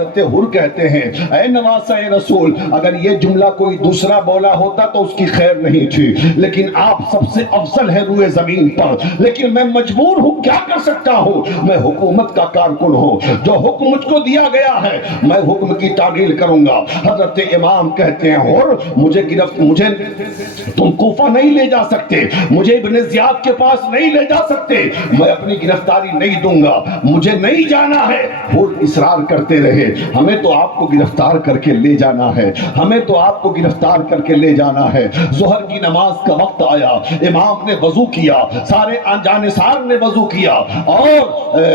حضرت حر کہتے ہیں اے نواسہ رسول، اگر یہ جملہ کوئی دوسرا بولا ہوتا تو اس کی خیر نہیں تھی، لیکن آپ سب سے افضل ہے روئے زمین پر، لیکن میں مجبور ہوں، کیا کر سکتا ہوں، میں حکومت کا کارکن ہوں، جو حکم مجھ کو دیا گیا ہے میں حکم کی تعمیل کروں گا۔ حضرت امام کہتے ہیں حر مجھے تم کوفہ نہیں لے جا سکتے، مجھے ابن زیاد کے پاس نہیں لے جا سکتے، میں اپنی گرفتاری نہیں دوں گا، مجھے نہیں جانا ہے۔ حر اصرار کرتے رہے ہمیں تو آپ کو گرفتار کر کے لے جانا ہے، ہمیں تو آپ کو گرفتار کر کے لے جانا ہے۔ ظہر کی نماز کا وقت آیا، امام نے وضو کیا، سارے جانثار نے وضو کیا، اور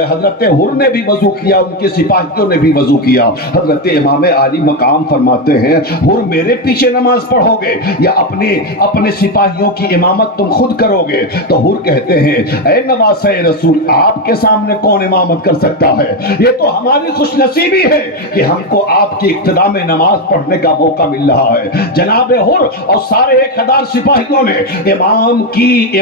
حضرت حر نے بھی وضو کیا، ان کے سپاہیوں نے بھی وضو کیا۔ حضرت امام عالی مقام فرماتے ہیں حر میرے پیچھے نماز پڑھو گے یا اپنے سپاہیوں کی امامت تم خود کرو گے؟ تو حر کہتے ہیں اے نواسہ رسول، آپ کے سامنے کون امامت کر سکتا ہے؟ یہ تو ہماری خوش نصیبی ہے کہ ہم کو آپ کی اقتداء میں نماز پڑھنے کا موقع مل رہا ہے۔ جناب حر اور سارے 1000 سپاہیوں نے امام کی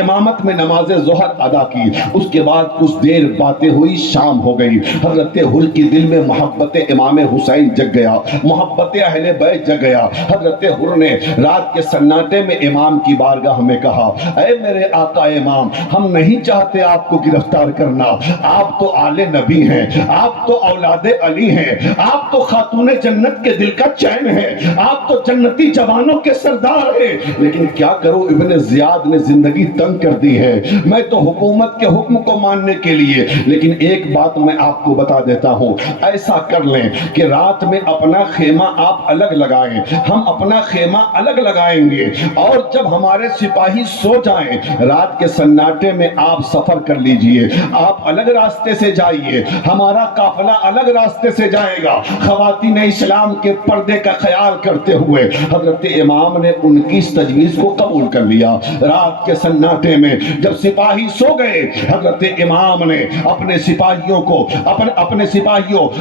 امامت میں نماز ظہر ادا کی۔ اس کے بعد کچھ دیر باتیں ہوئی، شام ہو گئی۔ حضرت حر کی دل میں محبت امام حسین جگ گیا، محبت اہل بیت جگ گیا۔ حضرت حر نے رات کے سناٹے میں امام کی بارگاہ میں کہا اے میرے آقا امام، ہم نہیں چاہتے آپ کو گرفتار کرنا، آپ تو آل نبی ہیں، آپ تو اولاد علی ہیں، آپ تو خاتون جنت کے دل کا چین ہے، آپ تو جنتی جوانوں کے سردار ہیں، لیکن کیا کرو ابن زیاد نے زندگی تنگ کر دی ہے، میں تو حکومت کے حکم کو ماننے کے لیے، لیکن ایک بات میں آپ کو بتا دیتا ہوں، ایسا کر لیں کہ رات میں اپنا خیمہ آپ الگ لگائیں، ہم اپنا خیمہ الگ لگائیں گے، اور جب ہمارے سپاہی سو جائیں رات کے سناٹے میں آپ سفر کر لیجئے، آپ الگ راستے سے جائیے، ہمارا قافلہ الگ راستے سے جائے گا، خواتین اسلام کے پردے کا خیال کرتے ہوئے۔ حضرت امام نے ان کی اس تجویز کو قبول کر لیا۔ رات کے سناٹے میں جب سپاہی سو گئے، حضرت امام نے اپنے سپاہیوں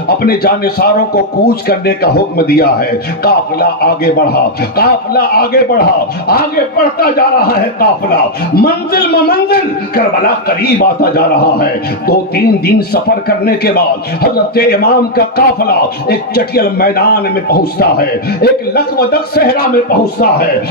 اپنے جانثاروں کو کوچ کرنے کا حکم دیا ہے۔ قافلہ آگے بڑھا، آگے بڑھتا جا رہا ہے، قافلہ منزل منزل کربلا قریب آتا جا رہا ہے۔ 2-3 دن سفر کرنے کے بعد حضرت امام کا قافلہ ایک چٹیل میدان میں پہنچتا ہے، ایک لکودق صحرا میں پہنچتا ہے،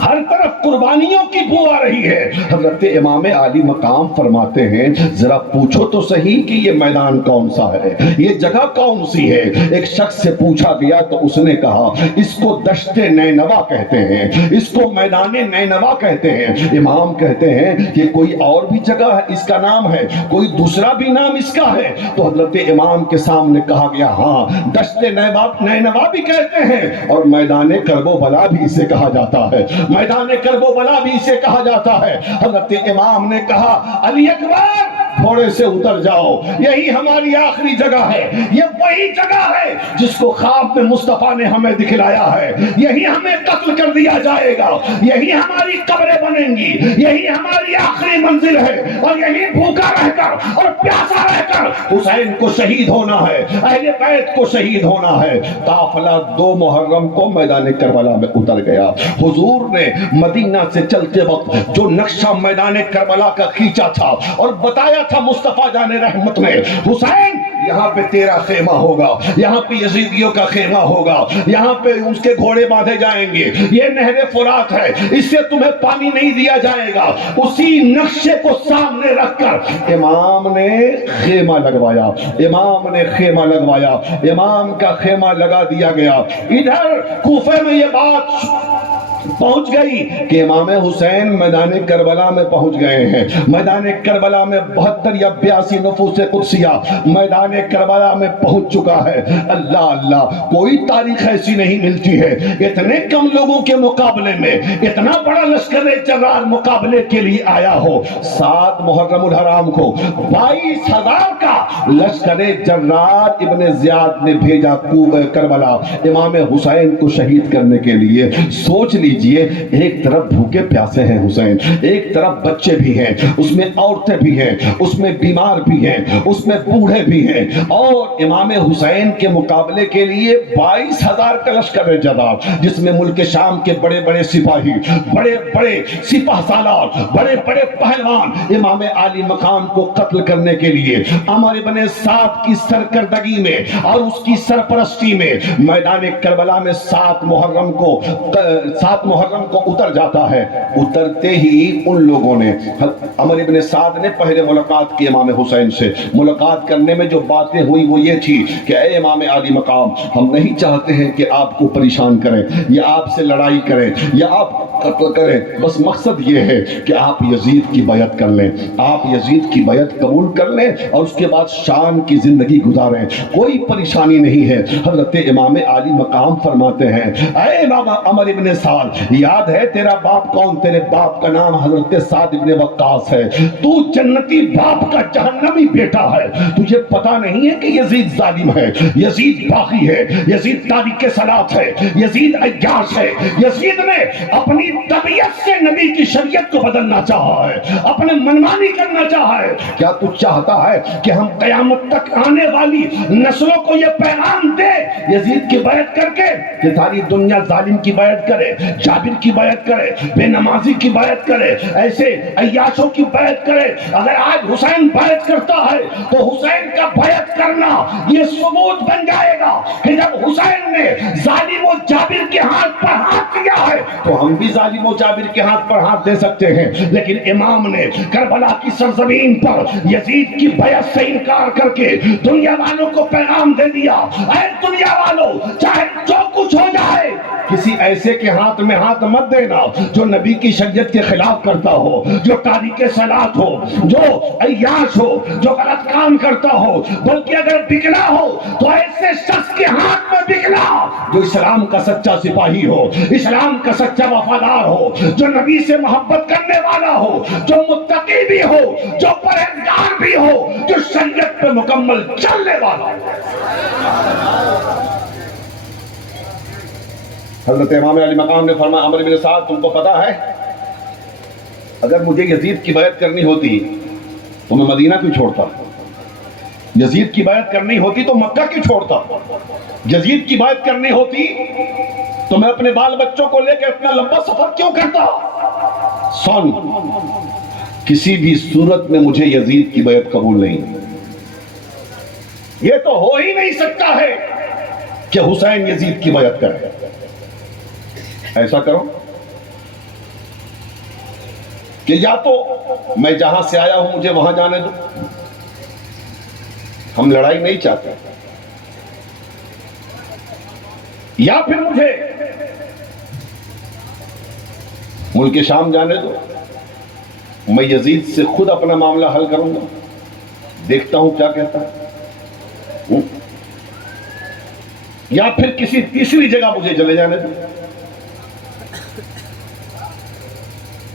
ہر طرف قربانیوں کی بو آ رہی ہے۔ حضرت امام عالی مقام فرماتے ہیں ذرا پوچھو تو صحیح کہ یہ میدان کون سا ہے، یہ جگہ کون سی ہے؟ ایک شخص سے پوچھا گیا تو اس نے کہا اس کو دشت نینوا کہتے ہیں، اس کو میدان نینوا کہتے ہیں۔ امام کہتے ہیں کہ کوئی اور بھی جگہ ہے اس کا نام ہے، کوئی دوسرا بھی نام اس کا ہے؟ تو حضرت امام کے سامنے کہا گیا ہاں دشت نینوا بھی کہتے ہیں، اور میدان کرب و بلا بھی اسے کہا جاتا ہے، میدان کرب و بلا بھی اسے کہا جاتا ہے۔ حضرت امام نے کہا علی اکبر گھوڑے سے اتر جاؤ، یہی ہماری آخری جگہ ہے، یہ وہی جگہ ہے جس کو خواب میں مصطفیٰ نے ہمیں دکھلایا ہے، یہی ہمیں قتل کر دیا جائے گا، یہی ہماری قبریں بنیں گی، یہی ہماری آخری منزل ہے، اور یہی بھوکا رہ کر اور پیاسا رہ کر حسین کو شہید ہونا ہے، اہل بیت کو شہید ہونا ہے۔ قافلہ 2 محرم کو میدان کربلا میں اتر گیا۔ حضور نے مدینہ سے چلتے وقت جو نقشہ میدان کربلا کا کھینچا تھا اور بتایا تھا مصطفیٰ جان رحمت نے، حسین یہاں پہ تیرا خیمہ ہوگا، یہاں پہ یزیدیوں کا خیمہ ہوگا، یہاں پہ اس کے گھوڑے باندھے جائیں گے، یہ نہر فرات ہے، اس سے تمہیں پانی نہیں دیا جائے گا۔ اسی نقشے کو سامنے رکھ کر امام نے خیمہ لگوایا، امام کا خیمہ لگا دیا گیا۔ ادھر کوفے میں یہ بات پہنچ گئی کہ امام حسین میدان کربلا میں پہنچ گئے ہیں۔ میدان کربلا میں 72 یا 82 نفوس قدسیہ میدان کربلا میں پہنچ چکا ہے۔ اللہ اللہ، کوئی تاریخ ایسی نہیں ملتی ہے اتنے کم لوگوں کے مقابلے میں اتنا بڑا لشکر جرار مقابلے کے لیے آیا ہو۔ 7 محرم الحرام کو 22,000 کا لشکر جرار ابن زیاد نے بھیجا کربلا امام حسین کو شہید کرنے کے لیے۔ سوچ لیجئے کیجئے، ایک طرف بھوکے پیاسے ہیں حسین، ایک طرف بچے بھی ہیں، اس میں عورتیں بھی ہیں، اس میں بیمار بھی ہیں، اس میں بوڑھے بھی ہیں، اور امام حسین کے مقابلے کے لیے 22,000 کا لشکر جدار، جس میں ملک شام کے بڑے بڑے سپاہی، بڑے بڑے سپہ سالار، بڑے بڑے پہلوان امام عالی مقام کو قتل کرنے کے لیے عمر بن سعد کی سرکردگی میں اور اس کی سرپرستی میں میدان کربلا میں 7 محرم کو اتر جاتا ہے۔ اترتے ہی ان لوگوں نے، عمر بن سعد نے پہلے ملاقات کی امام حسین سے، ملاقات کرنے میں جو باتیں ہوئی وہ یہ تھی کہ اے امام عالی مقام، ہم نہیں چاہتے ہیں کہ آپ کو پریشان کریں یا آپ سے لڑائی کریں یا آپ قتل کریں، بس مقصد یہ ہے کہ آپ یزید کی بیعت کر لیں، آپ یزید کی بیعت قبول کر لیں اور اس کے بعد شان کی زندگی گزاریں، کوئی پریشانی نہیں ہے۔ حضرت امام عالی مقام فرماتے ہیں اے امام عمر ابن سعد، یاد ہے تیرا باپ کون؟ تیرے باپ کا نام حضرت سعد ابن وقاص ہے، تو جنتی باپ کا جہنمی بیٹا ہے، تجھے پتا نہیں ہے کہ یزید ظالم ہے، یزید باغی ہے، یزید تاریک صلاۃ ہے، یزید عیاش ہے، یزید نے اپنی طبیعت سے نبی کی شریعت کو بدلنا چاہا ہے، اپنے منمانی کرنا چاہا ہے۔ کیا تو چاہتا ہے کہ ہم قیامت تک آنے والی نسلوں کو یہ پیغام دے یزید کی بیعت کر کے کہ ساری دنیا ظالم کی بیعت کرے، جابر کی بیعت کرے، بے نمازی کی بیعت کرے، ایسے عیاشوں کی بیعت کرے؟ اگر آج حسین بیعت کرتا ہے تو حسین کا بیعت کرنا یہ ثبوت بن جائے گا کہ جب حسین نے ظالم و جابر کے ہاتھ پر ہاتھ دیا ہے تو ہم بھی ظالم و جابر کے ہاتھ پر ہاتھ دے سکتے ہیں۔ لیکن امام نے کربلا کی سرزمین پر یزید کی بیعت سے انکار کر کے دنیا والوں کو پیغام دے دیا، اے دنیا والوں، چاہے جو کچھ ہو جائے کسی ایسے کے ہاتھ میں ہاتھ مت دینا جو نبی کی شریعت کے خلاف کرتا ہو، جو تاریک صلاۃ ہو، جو عیاش ہو، جو غلط کام کرتا ہو، بلکہ اگر بکنا ہو تو ایسے شخص کے ہاتھ میں بکنا جو اسلام کا سچا سپاہی ہو، اسلام کا سچا وفادار ہو، جو نبی سے محبت کرنے والا ہو، جو متقی بھی ہو، جو پرہیزگار بھی ہو، جو شریعت پہ مکمل چلنے والا ہو۔ حضرت امام علی مقام نے فرمایا عمر بن سعد، تم کو پتا ہے اگر مجھے یزید کی بیعت کرنی ہوتی تو میں مدینہ کیوں چھوڑتا؟ یزید کی بیعت کرنی ہوتی تو مکہ کیوں چھوڑتا؟ یزید کی بیعت کرنی ہوتی تو میں اپنے بال بچوں کو لے کے اتنا لمبا سفر کیوں کرتا؟ سن، کسی بھی صورت میں مجھے یزید کی بیعت قبول نہیں، یہ تو ہو ہی نہیں سکتا ہے کہ حسین یزید کی بیعت کرے۔ ایسا کرو کہ یا تو میں جہاں سے آیا ہوں مجھے وہاں جانے دو، ہم لڑائی نہیں چاہتے، یا پھر مجھے ملک شام جانے دو، میں یزید سے خود اپنا معاملہ حل کروں گا، دیکھتا ہوں کیا کہتا ہے، یا پھر کسی تیسری جگہ مجھے چلے جانے دو۔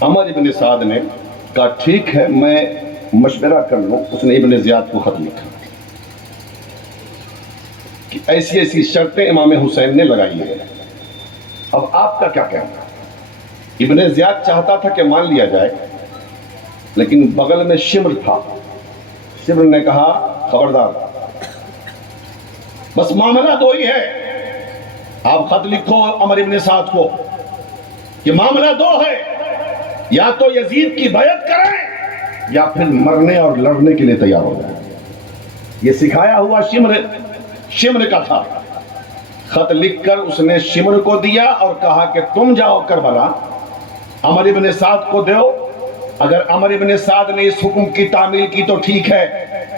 عمر ابن سعد نے کہا ٹھیک ہے میں مشورہ کر لوں۔ اس نے ابن زیاد کو خط لکھا کہ ایسی ایسی شرطیں امام حسین نے لگائی ہیں، اب آپ کا کیا کہنا؟ ابن زیاد چاہتا تھا کہ مان لیا جائے، لیکن بغل میں شمر تھا۔ شمر نے کہا خبردار، بس معاملہ دو ہی ہے، آپ خط لکھو عمر ابن سعد کو کہ معاملہ دو ہے، یا تو یزید کی بیعت کریں یا پھر مرنے اور لڑنے کے لیے تیار ہو جائیں۔ یہ سکھایا ہوا شمر کا تھا۔ خط لکھ کر اس نے شمر کو دیا اور کہا کہ تم جاؤ کربلا، عمر ابن سعد کو دو، اگر عمر ابن سعد نے اس حکم کی تعمیل کی تو ٹھیک ہے،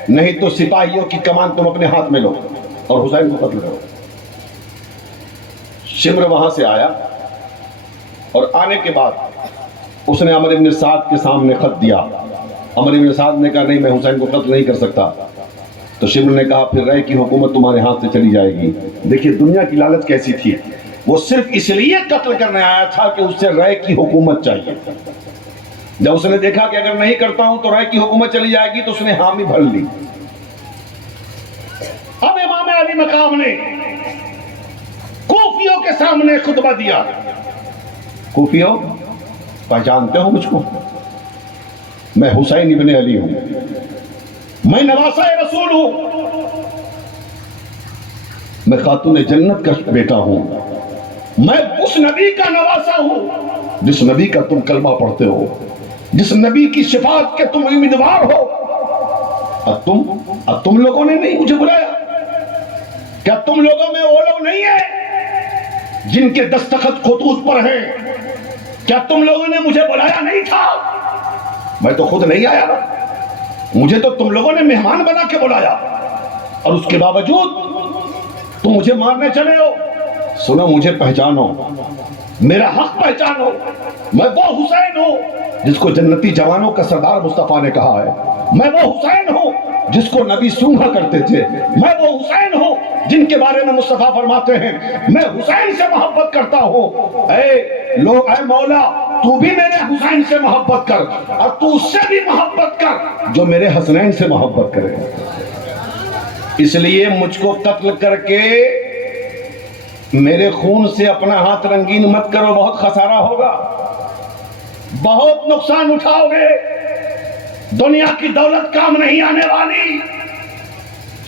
نہیں تو سپاہیوں کی کمان تم اپنے ہاتھ میں لو اور حسین کو قتل کرو۔ شمر وہاں سے آیا اور آنے کے بعد اس نے عمر ابن سعد کے سامنے خط دیا۔ عمر ابن سعد نے کہا نہیں میں حسین کو قتل نہیں کر سکتا، تو شمر نے کہا پھر رے کی حکومت تمہارے ہاتھ سے چلی جائے گی۔ دیکھیے دنیا کی لالچ کیسی تھی، وہ صرف اس لیے قتل کرنے آیا تھا کہ اس سے رے کی حکومت چاہیے۔ جب اس نے دیکھا کہ اگر نہیں کرتا ہوں تو رے کی حکومت چلی جائے گی تو اس نے حامی بھر لی۔ اب امام علی مقام نے کوفیوں کے سامنے خطبہ دیا کوفیوں پہچانتے ہو مجھ کو؟ میں حسین ابن علی ہوں، میں نواسہ رسول ہوں، میں خاتون جنت کا بیٹا ہوں، میں اس نبی کا نواسہ ہوں جس نبی کا تم کلمہ پڑھتے ہو، جس نبی کی شفاعت کے تم امیدوار ہو۔ اور تم لوگوں نے نہیں مجھے بلایا؟ کیا تم لوگوں میں وہ لوگ نہیں ہیں جن کے دستخط خطوط پر ہیں؟ کیا تم لوگوں نے مجھے بلایا نہیں تھا؟ میں تو خود نہیں آیا، مجھے تو تم لوگوں نے مہمان بنا کے بلایا، اور اس کے باوجود تم مجھے مارنے چلے ہو۔ سنو، مجھے پہچانو، میرا حق پہچانو، میں وہ حسین ہوں جس کو جنتی جوانوں کا سردار مصطفیٰ نے کہا ہے، میں وہ حسین ہوں جس کو نبی سونگا کرتے تھے، میں وہ حسین ہوں جن کے بارے میں مصطفیٰ فرماتے ہیں میں حسین سے محبت کرتا ہوں۔ اے مولا، تو بھی میرے حسین سے محبت کر، اور تو اس سے بھی محبت کر جو میرے حسنین سے محبت کرے۔ اس لیے مجھ کو قتل کر کے میرے خون سے اپنا ہاتھ رنگین مت کرو، بہت خسارہ ہوگا، بہت نقصان اٹھاؤ گے، دنیا کی دولت کام نہیں آنے والی۔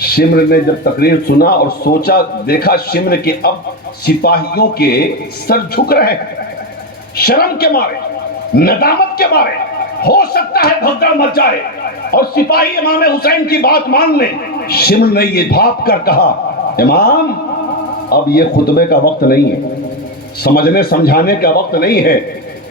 شمر نے جب تقریر سنا اور سوچا، دیکھا شمر کے اب سپاہیوں کے سر جھک رہے ہیں، شرم کے مارے، ندامت کے مارے، ہو سکتا ہے بھگدڑ مچ جائے اور سپاہی امام حسین کی بات مان لیں۔ شمر نے یہ بھاپ کر کہا، امام اب یہ خطبے کا وقت نہیں ہے، سمجھنے سمجھانے کا وقت نہیں ہے،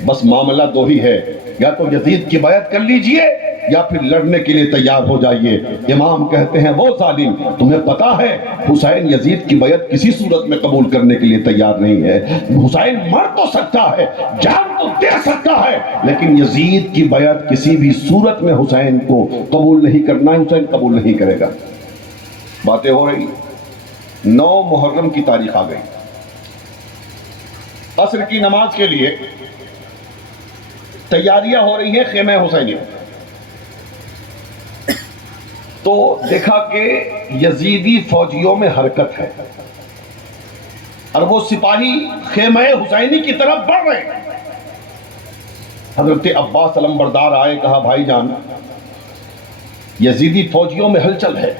بس معاملہ دو ہی ہے، یا تو یزید کی بیعت کر لیجئے یا پھر لڑنے کے لیے تیار ہو جائیے۔ امام کہتے ہیں، وہ ظالم، تمہیں پتا ہے حسین یزید کی بیعت کسی صورت میں قبول کرنے کے لیے تیار نہیں ہے۔ حسین مر تو سکتا ہے، جان تو دے سکتا ہے، لیکن یزید کی بیعت کسی بھی صورت میں حسین کو قبول نہیں کرنا ہے، حسین قبول نہیں کرے گا۔ باتیں ہو رہی، 9 محرم کی تاریخ آ گئی، عصر کی نماز کے لیے تیاریاں ہو رہی ہیں خیمہ حسینیہ۔ تو دیکھا کہ یزیدی فوجیوں میں حرکت ہے اور وہ سپاہی خیمہ حسینی کی طرف بڑھ رہے ہیں۔ حضرت عباس علمبردار آئے، کہا بھائی جان یزیدی فوجیوں میں ہلچل ہے،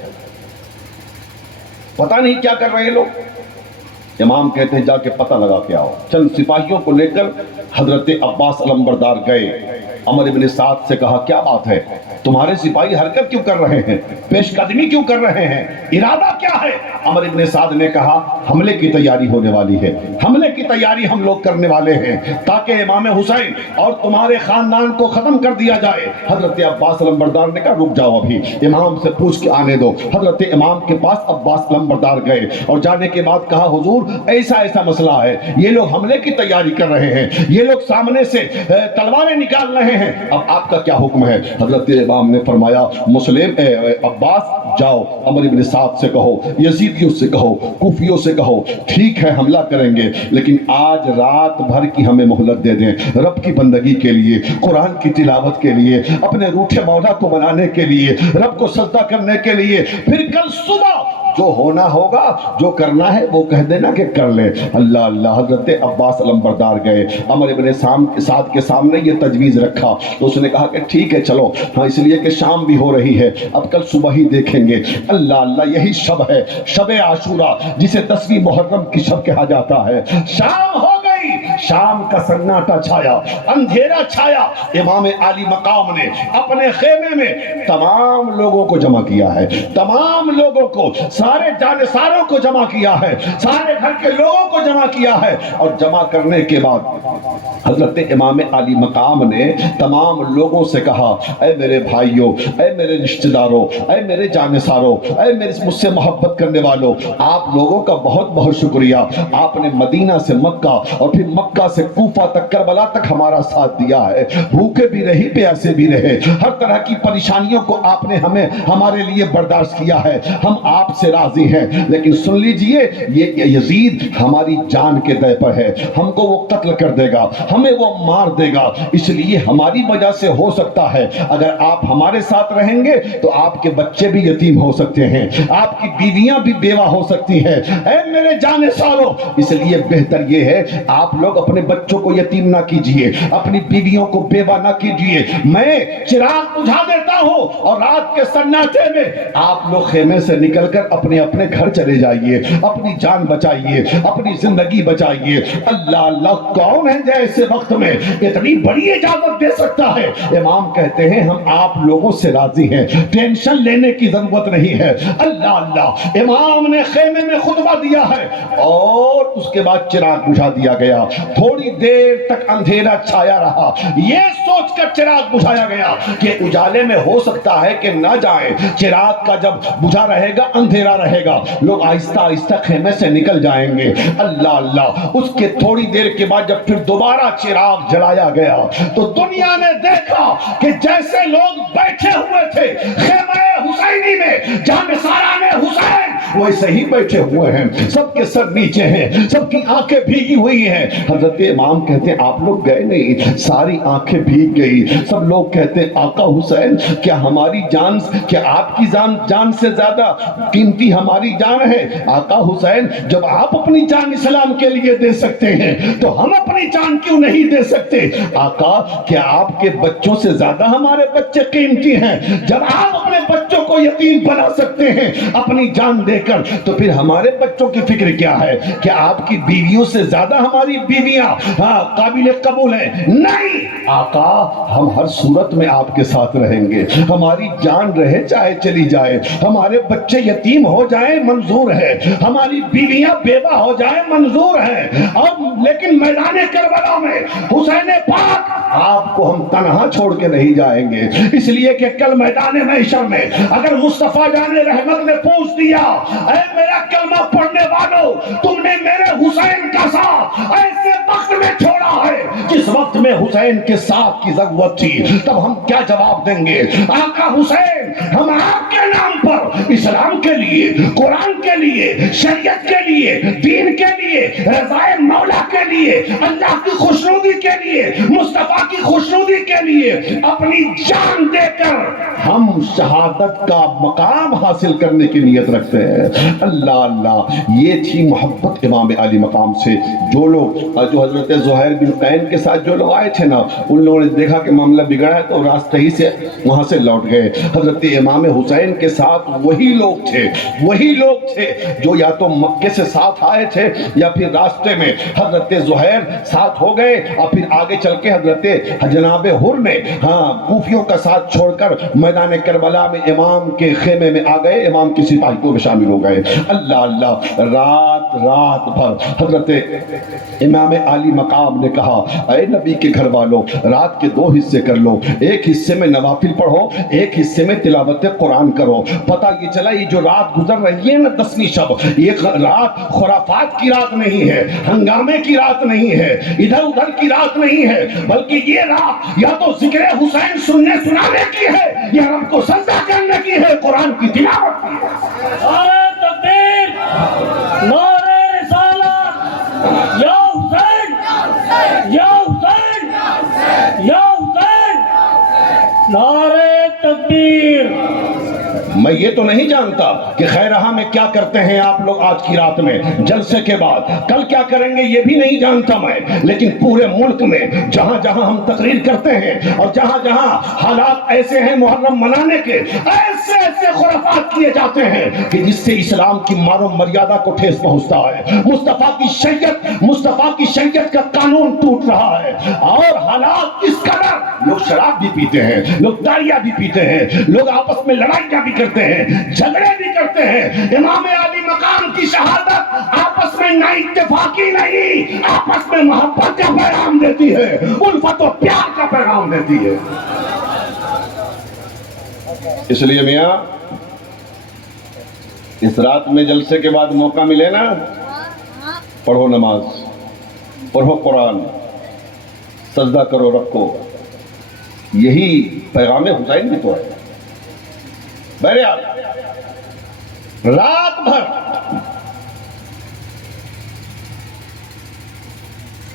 پتہ نہیں کیا کر رہے ہیں لوگ۔ امام کہتے ہیں جا کے پتہ لگا کے آؤ۔ چند سپاہیوں کو لے کر حضرت عباس علمبردار گئے۔ عمر بن سعد سے کہا کیا بات ہے، تمہارے سپاہی حرکت کیوں کر رہے ہیں، پیش قدمی کیوں کر رہے ہیں، ارادہ کیا ہے؟ عمر بن سعد نے کہا حملے کی تیاری ہونے والی ہے، حملے کی تیاری ہم لوگ کرنے والے ہیں تاکہ امام حسین اور تمہارے خاندان کو ختم کر دیا جائے۔ حضرت عباس علمبردار نے کہا رک جاؤ، ابھی امام سے پوچھ کے آنے دو۔ حضرت امام کے پاس عباس علمبردار گئے اور جانے کے بعد کہا حضور ایسا ایسا مسئلہ ہے، یہ لوگ حملے کی تیاری کر رہے ہیں، یہ لوگ سامنے سے تلواریں نکال رہے ہیں، اب آپ کا کیا حکم ہے؟ حضرت امام نے فرمایا مسلم عباس جاؤ عمر بن سعد سے کہو، یزیدیوں سے کہو، کوفیوں سے کہو ٹھیک ہے حملہ کریں گے، لیکن آج رات بھر کی ہمیں مہلت دے دیں، رب کی بندگی کے لیے، قرآن کی تلاوت کے لیے، اپنے روٹھے مولا کو منانے کے لیے، رب کو سجدہ کرنے کے لیے، پھر کل صبح جو ہونا ہوگا، جو کرنا ہے وہ کہہ دینا کہ کر لیں۔ اللہ اللہ۔ حضرت عباس علمبردار گئے، عمر بن سعد کے سامنے یہ تجویز رکھا تو اس نے کہا کہ ٹھیک ہے چلو، ہاں اس لیے کہ شام بھی ہو رہی ہے، اب کل صبح ہی دیکھیں گے۔ اللہ اللہ، یہی شب ہے، شب عاشورہ، جسے 10ویں محرم کی شب کہا جاتا ہے۔ شام ہو گئی، شام کا سناٹا چھایا، اندھیرا چھایا۔ امام عالی مقام نے اپنے خیمے میں تمام لوگوں کو جمع کیا ہے، تمام لوگوں کو، سارے جانساروں کو جمع کیا ہے، سارے گھر کے لوگوں کو جمع کیا ہے، اور جمع کرنے کے بعد حضرت امام عالی مقام نے تمام لوگوں سے کہا اے میرے بھائیوں، اے میرے رشتہ داروں، اے میرے جانساروں، اے مجھ سے محبت کرنے والوں، آپ لوگوں کا بہت بہت شکریہ، آپ نے مدینہ سے مکہ اور پھر مکہ سے کوفہ تک، کربلا تک ہمارا ساتھ دیا ہے، بھوکے بھی رہی پیاسے بھی رہے، ہر طرح کی پریشانیوں کو آپ نے ہمارے لیے برداشت کیا ہے، ہم آپ سے راضی ہیں، لیکن سن لیجئے یہ یزید ہماری جان کے دے پر ہے، ہم کو وہ قتل کر دے گا، ہمیں وہ مار دے گا، اس لیے ہماری وجہ سے ہو سکتا ہے اگر آپ ہمارے ساتھ رہیں گے تو آپ کے بچے بھی یتیم ہو سکتے ہیں، آپ کی بیویاں بھی بیوہ ہو سکتی ہیں، اے میرے جانے ساروں، اس لیے بہتر یہ ہے آپ لوگ لوگ اپنے بچوں کو یتیم نہ کیجئے، اپنی بیویوں کو بیوہ نہ کیجئے، میں چراغ بجھا دیتا ہوں اور رات کے سناٹے میں آپ لوگ خیمے سے نکل کر اپنے اپنے گھر چلے جائیے، اپنی جان بچائیے، اپنی زندگی بچائیے۔ اللہ اللہ، کون ہے ایسے وقت میں اتنی بڑی اجازت دے سکتا ہے؟ امام کہتے ہیں ہم آپ لوگوں سے راضی ہیں، ٹینشن لینے کی ضرورت نہیں ہے۔ اللہ اللہ، امام نے خیمے میں خطبہ دیا ہے اور اس کے بعد چراغ بجھا دیا گیا، تھوڑی دیر تک اندھیرا چھایا رہا، یہ سوچ کر چراغ بجھایا گیا کہ اجالے میں ہو سکتا ہے کہ نہ جائیں، چراغ کا جب بجھا رہے گا اندھیرا رہے گا، لوگ آہستہ آہستہ خیمے سے نکل جائیں گے۔ اللہ اللہ، اس کے تھوڑی دیر کے بعد جب پھر دوبارہ چراغ جلایا گیا تو دنیا نے دیکھا کہ جیسے لوگ بیٹھے ہوئے تھے خیمہ حسینی میں، جانثاران حسین ویسے ہی بیٹھے ہوئے ہیں، سب کے سر نیچے ہیں، سب کی آنکھیں بھیگی ہوئی ہیں۔ حضرت امام کہتے ہیں آپ لوگ گئے نہیں، ساری آنکھیں بھیگ گئی۔ سب لوگ کہتے ہیں آقا حسین، کیا ہماری جان، کیا آپ کی جان سے زیادہ قیمتی ہماری جان ہے؟ آقا حسین، جب آپ اپنی جان اسلام کے لیے دے سکتے ہیں تو ہم اپنی جان کیوں نہیں دے سکتے؟ آقا، کیا آپ کے بچوں سے زیادہ ہمارے بچے قیمتی ہیں؟ جب آپ اپنے بچوں کو یتیم بنا سکتے ہیں اپنی جان دے کر، تو پھر ہمارے بچوں کی فکر کیا ہے؟ کیا آپ کی بیویوں سے زیادہ ہماری بیویاں قابل قبول ہیں؟ نہیں آقا، ہم ہر صورت میں آپ کے ساتھ رہیں گے، ہماری جان رہے چاہے چلی جائے، ہمارے بچے یتیم ہو جائیں منظور ہے، ہماری بیویاں بیوہ ہو جائیں منظور ہے، اور لیکن میدان کربلا میں حسین پاک آپ کو ہم تنہا چھوڑ کے نہیں جائیں گے، اس لیے کہ کل میدان محشر میں اگر مصطفیٰ جان رحمت نے پوچھ دیا، اے میرا کلمہ پڑھنے والوں، تم نے میرے حسین کا ساتھ ایسے وقت میں چھوڑا ہے جس وقت میں حسین کے ساتھ کی ضرورت تھی، تب ہم کیا جواب دیں گے؟ آقا حسین، ہم آپ کے نام پر اسلام کے لیے، قرآن کے لیے، شریعت کے لیے، دین کے لیے، رضائے مولا کے لیے، اللہ کی خوشنودی کے لیے، مصطفیٰ کی خوشنودی کے لیے اپنی جان دے کر ہم شہادت کا مقام حاصل کرنے کی نیت رکھتے ہیں۔ اللہ اللہ، یہ تھی محبت امام علی مقام سے۔ جو لوگ جو حضرت زہیر بن قین کے ساتھ جو لوگ آئے تھے نا، ان لوگوں نے دیکھا کہ معاملہ بگڑا ہے تو راستے ہی سے وہاں سے لوٹ گئے۔ حضرت امام حسین کے ساتھ وہی لوگ تھے جو یا تو مکے سے ساتھ آئے تھے یا پھر راستے میں حضرت زہیر ساتھ ہو گئے، اور پھر آگے چل کے حضرت جناب حر نے کوفیوں کا ساتھ چھوڑ کر میدان کربلا میں امام کے خیمے میں آ گئے، امام کی سپاہیوں میں شامل ہو گئے۔ اللہ اللہ، رات بھر حضرت امام علی مقام نے کہا، اے نبی کے گھر والوں، رات کے 2 حصے کر لو، ایک حصے میں نوافل پڑھو، ایک حصے میں تلاوت قرآن کرو۔ پتہ یہ چلا یہ جو رات گزر رہی ہے نا 10ویں شب، یہ رات خرافات کی رات نہیں ہے، ہنگامے کی رات نہیں ہے، ادھر ادھر کی رات نہیں ہے، بلکہ یہ رات یا تو ذکر حسین سننے سنانے کی ہے یا رب کو سجدہ کرنے کی ہے، قرآن کی تلاوت کی ہے۔ نعرہ تکبیر، نعرہ رسالت، یا حسین، یا حسین، یا حسین، نعرہ تکبیر۔ میں یہ تو نہیں جانتا کہ خیرہاں میں کیا کرتے ہیں آپ لوگ آج کی رات میں جلسے کے بعد، کل کیا کریں گے یہ بھی نہیں جانتا میں، لیکن پورے ملک میں جہاں جہاں ہم تقریر کرتے ہیں اور جہاں جہاں حالات ایسے ہیں محرم منانے کے، ایسے ایسے خرافات کیے جاتے ہیں کہ جس سے اسلام کی مان و مریادہ کو ٹھیس پہنچتا ہے، مصطفیٰ کی شریعت کا قانون ٹوٹ رہا ہے، اور حالات اس قدر، لوگ شراب بھی پیتے ہیں، لوگ داریاں بھی پیتے ہیں، لوگ آپس میں لڑائیاں بھی کرتے ہیں، جھگڑے بھی کرتے ہیں۔ امام علی مقام کی شہادت آپس میں نہ اتفاقی نہیں، آپس میں محبت کا پیغام دیتی ہے، الفت و پیار کا پیغام دیتی ہے۔ اس لیے میاں اس رات میں جلسے کے بعد موقع ملے نا، پڑھو نماز، پڑھو قرآن، سجدہ کرو رکھو، یہی پیغام حسین بھی تو ہے۔ بہرحال رات بھر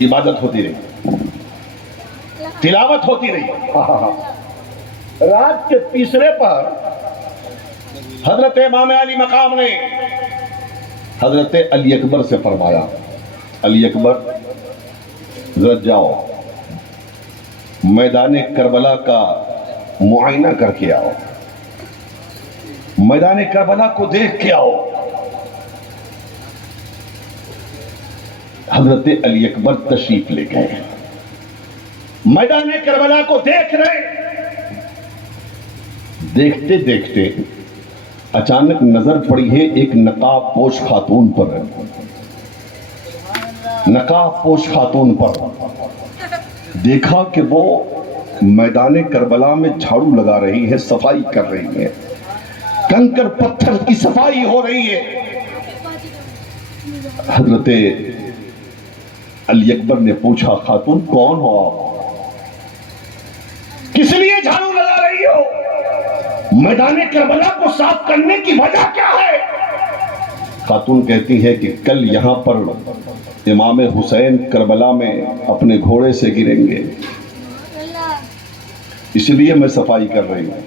عبادت ہوتی رہی، تلاوت ہوتی رہی۔ رات کے تیسرے پہر حضرت امام علی مقام نے حضرت علی اکبر سے فرمایا، علی اکبر ذرا جاؤ میدان کربلا کا معائنہ کر کے آؤ، میدان کربلا کو دیکھ کے آؤ۔ حضرت علی اکبر تشریف لے گئے، میدان کربلا کو دیکھ رہے، دیکھتے دیکھتے اچانک نظر پڑی ہے ایک نقاب پوش خاتون پر، نقاب پوش خاتون پر۔ دیکھا کہ وہ میدان کربلا میں جھاڑو لگا رہی ہے، صفائی کر رہی ہے، کنکر پتھر کی صفائی ہو رہی ہے۔ حضرت علی اکبر نے پوچھا خاتون کون ہو آپ؟ کس لیے جھاڑو لگا رہی ہو؟ میدان کربلا کو صاف کرنے کی وجہ کیا ہے؟ خاتون کہتی ہے کہ کل یہاں پر امام حسین کربلا میں اپنے گھوڑے سے گریں گے، اس لیے میں صفائی کر رہی ہوں۔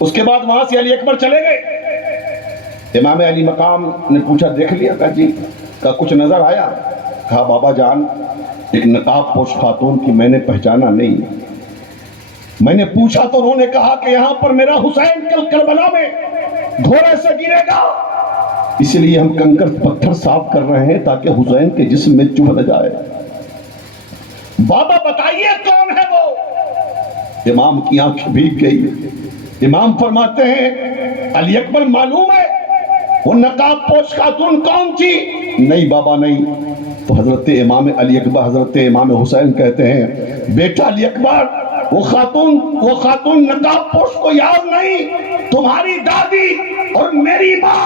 اس کے بعد وہاں سے علی اکبر چلے گئے۔ امام علی مقام نے پوچھا دیکھ لیا؟ کہا جی۔ کہا کچھ نظر آیا؟ کہا بابا جان ایک نقاب پوش خاتون کی میں نے پہچانا نہیں، میں نے پوچھا تو انہوں نے کہا کہ یہاں پر میرا حسین کل کربلا میں گھوڑے سے گرے گا، اس لیے ہم کنکر پتھر صاف کر رہے ہیں تاکہ حسین کے جسم میں چبھ نہ جائے۔ بابا بتائیے کون ہے وہ؟ امام کی آنکھ بھیگ گئی۔ امام فرماتے ہیں علی اکبر معلوم ہے وہ نقاب پوش خاتون کون تھی؟ نہیں بابا نہیں۔ تو حضرت امام علی اکبر حضرت امام حسین کہتے ہیں بیٹا علی اکبر وہ خاتون نقاب پوش کو یاد نہیں، تمہاری دادی اور میری ماں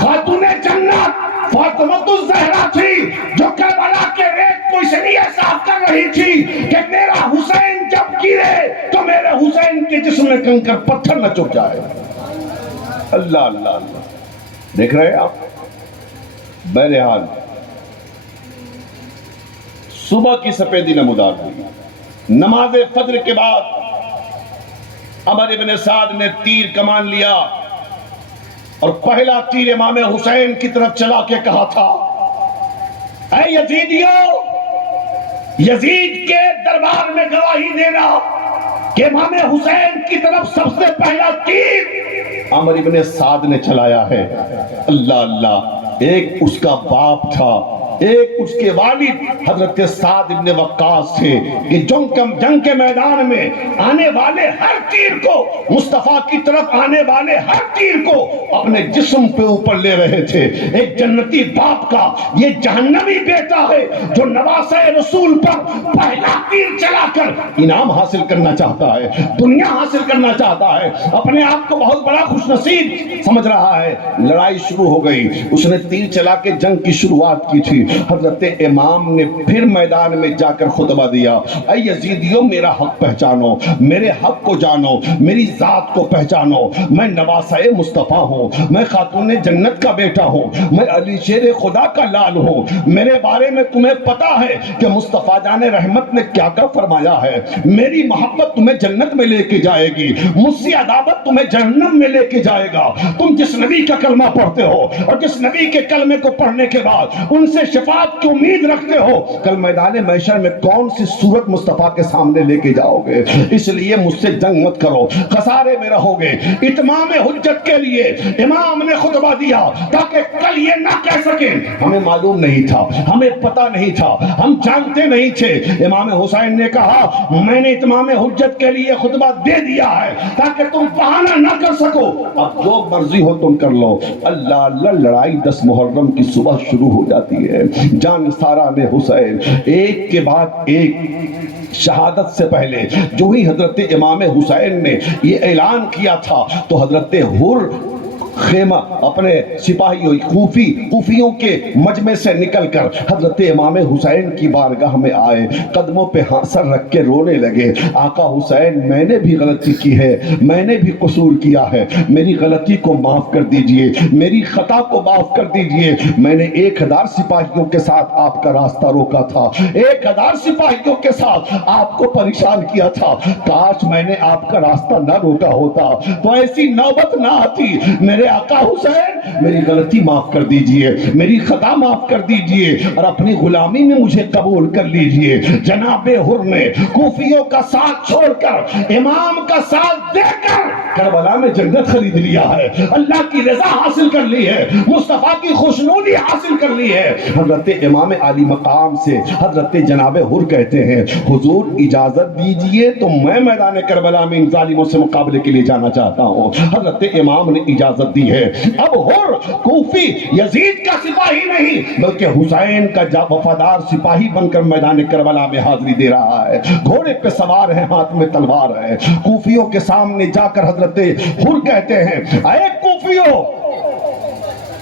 خاتون جنت فاطمہ الزہرا تھی جو کربلا کے ریت کو اس لیے صاف کر رہی تھی کہ میرا حسین جب گرے تو میرے حسین کے جسم میں کنکر پتھر نہ چبھ جائے۔ اللہ اللہ اللہ، دیکھ رہے ہیں آپ؟ بہرحال صبح کی سفیدی نمودار ہوئی، نماز فجر کے بعد عمر ابن سعد نے تیر کمان لیا اور پہلا تیر امام حسین کی طرف چلا کے کہا تھا اے یزیدیو، یزید کے دربار میں گواہی دینا کہ امام حسین کی طرف سب سے پہلا تیر عمر ابن سعد نے چلایا ہے۔ اللہ اللہ، ایک اس کا باپ تھا، ایک اس کے والد حضرت سعد ابن وقاص تھے کہ جنگ کے میدان میں آنے والے ہر تیر کو، مصطفیٰ کی طرف آنے والے ہر تیر کو اپنے جسم پہ اوپر لے رہے تھے۔ ایک جنتی باپ کا یہ جہنمی بیٹا ہے جو نواسہ رسول پر پہلا تیر چلا کر انعام حاصل کرنا چاہتا ہے، دنیا حاصل کرنا چاہتا ہے، اپنے آپ کو بہت بڑا خوش نصیب سمجھ رہا ہے۔ لڑائی شروع ہو گئی، اس نے تیر چلا کے جنگ کی شروعات کی تھی۔ حضرت امام نے پھر میدان میں جا کر خطبہ دیا اے یزیدیو میرا حق پہچانو، میرے حق کو جانو، میری ذات کو پہچانو، میں نواسہ مصطفیٰ ہوں، میں خاتون جنت کا بیٹا ہوں، میں علی شیر خدا کا لال ہوں، میرے بارے میں تمہیں پتا ہے کہ مصطفیٰ جان رحمت نے کیا کیا فرمایا ہے، میری محبت تمہیں جنت میں لے کے جائے گی، مجھ سے عداوت تمہیں جہنم میں لے کے جائے گا۔ تم جس نبی کا کلمہ پڑھتے ہو اور جس نبی کے کلمے کو پڑھنے کے بعد ان سے شفاعت کی امید رکھتے ہو، کل میدان محشر میں کون سی صورت مصطفیٰ کے سامنے لے کے جاؤ گے؟ اس لیے مجھ سے جنگ مت کرو، خسارے میں رہو گے۔ اتمام حجت کے لیے امام نے خطبہ دیا تاکہ کل یہ نہ کہہ سکیں ہمیں معلوم نہیں تھا، ہمیں پتہ نہیں تھا، ہم جانتے نہیں تھے۔ امام حسین نے کہا میں نے اتمام حجت کے لیے خطبہ دے دیا ہے تاکہ تم بہانہ نہ کر سکو، اب جو مرضی ہو تم کر لو۔ اللہ اللہ، لڑائی 10 محرم کی صبح شروع ہو جاتی ہے۔ جان سارا میں حسین ایک کے بعد ایک شہادت سے پہلے جو ہی حضرت امام حسین نے یہ اعلان کیا تھا تو حضرت حر خیمہ اپنے سپاہیوں کوفیوں کے مجمع سے نکل کر حضرت امام حسین کی بارگاہ میں آئے، قدموں پہ سر رکھ کے رونے لگے، آقا حسین میں نے بھی غلطی کی ہے، میں نے بھی قصور کیا ہے، میری غلطی کو معاف کر دیجئے، میری خطا کو معاف کر دیجئے، میں نے 1000 سپاہیوں کے ساتھ آپ کا راستہ روکا تھا، 1000 سپاہیوں کے ساتھ آپ کو پریشان کیا تھا، کاش میں نے آپ کا راستہ نہ روکا ہوتا تو ایسی نوبت نہ آتی۔ میرے آقا حسین حسین میری غلطی معاف کر دیجئے، میری خطا معاف کر دیجئے اور اپنی غلامی میں مجھے قبول کر لیجئے۔ جناب حر نے کوفیوں کا ساتھ چھوڑ کر، امام کا ساتھ دے کر کربلا میں جنت خرید لیا ہے، اللہ کی رضا حاصل کر لی ہے، مصطفیٰ کی خوشنودی حاصل کر لی ہے۔ حضرت امام علی مقام سے حضرت جناب حر کہتے ہیں حضور اجازت دیجئے تو میں میدان کربلا میں ان ظالموں سے مقابلے کے لیے جانا چاہتا ہوں۔ حضرت امام نے اجازت دی ہے۔ اب حر کوفی یزید کا سپاہی نہیں بلکہ حسین کا وفادار سپاہی بن کر میدان کربلا میں حاضری دے رہا ہے، گھوڑے پہ سوار ہے، ہاتھ میں تلوار ہے۔ کوفیوں کے سامنے جا کر حضرت حر کہتے ہیں اے کوفیوں،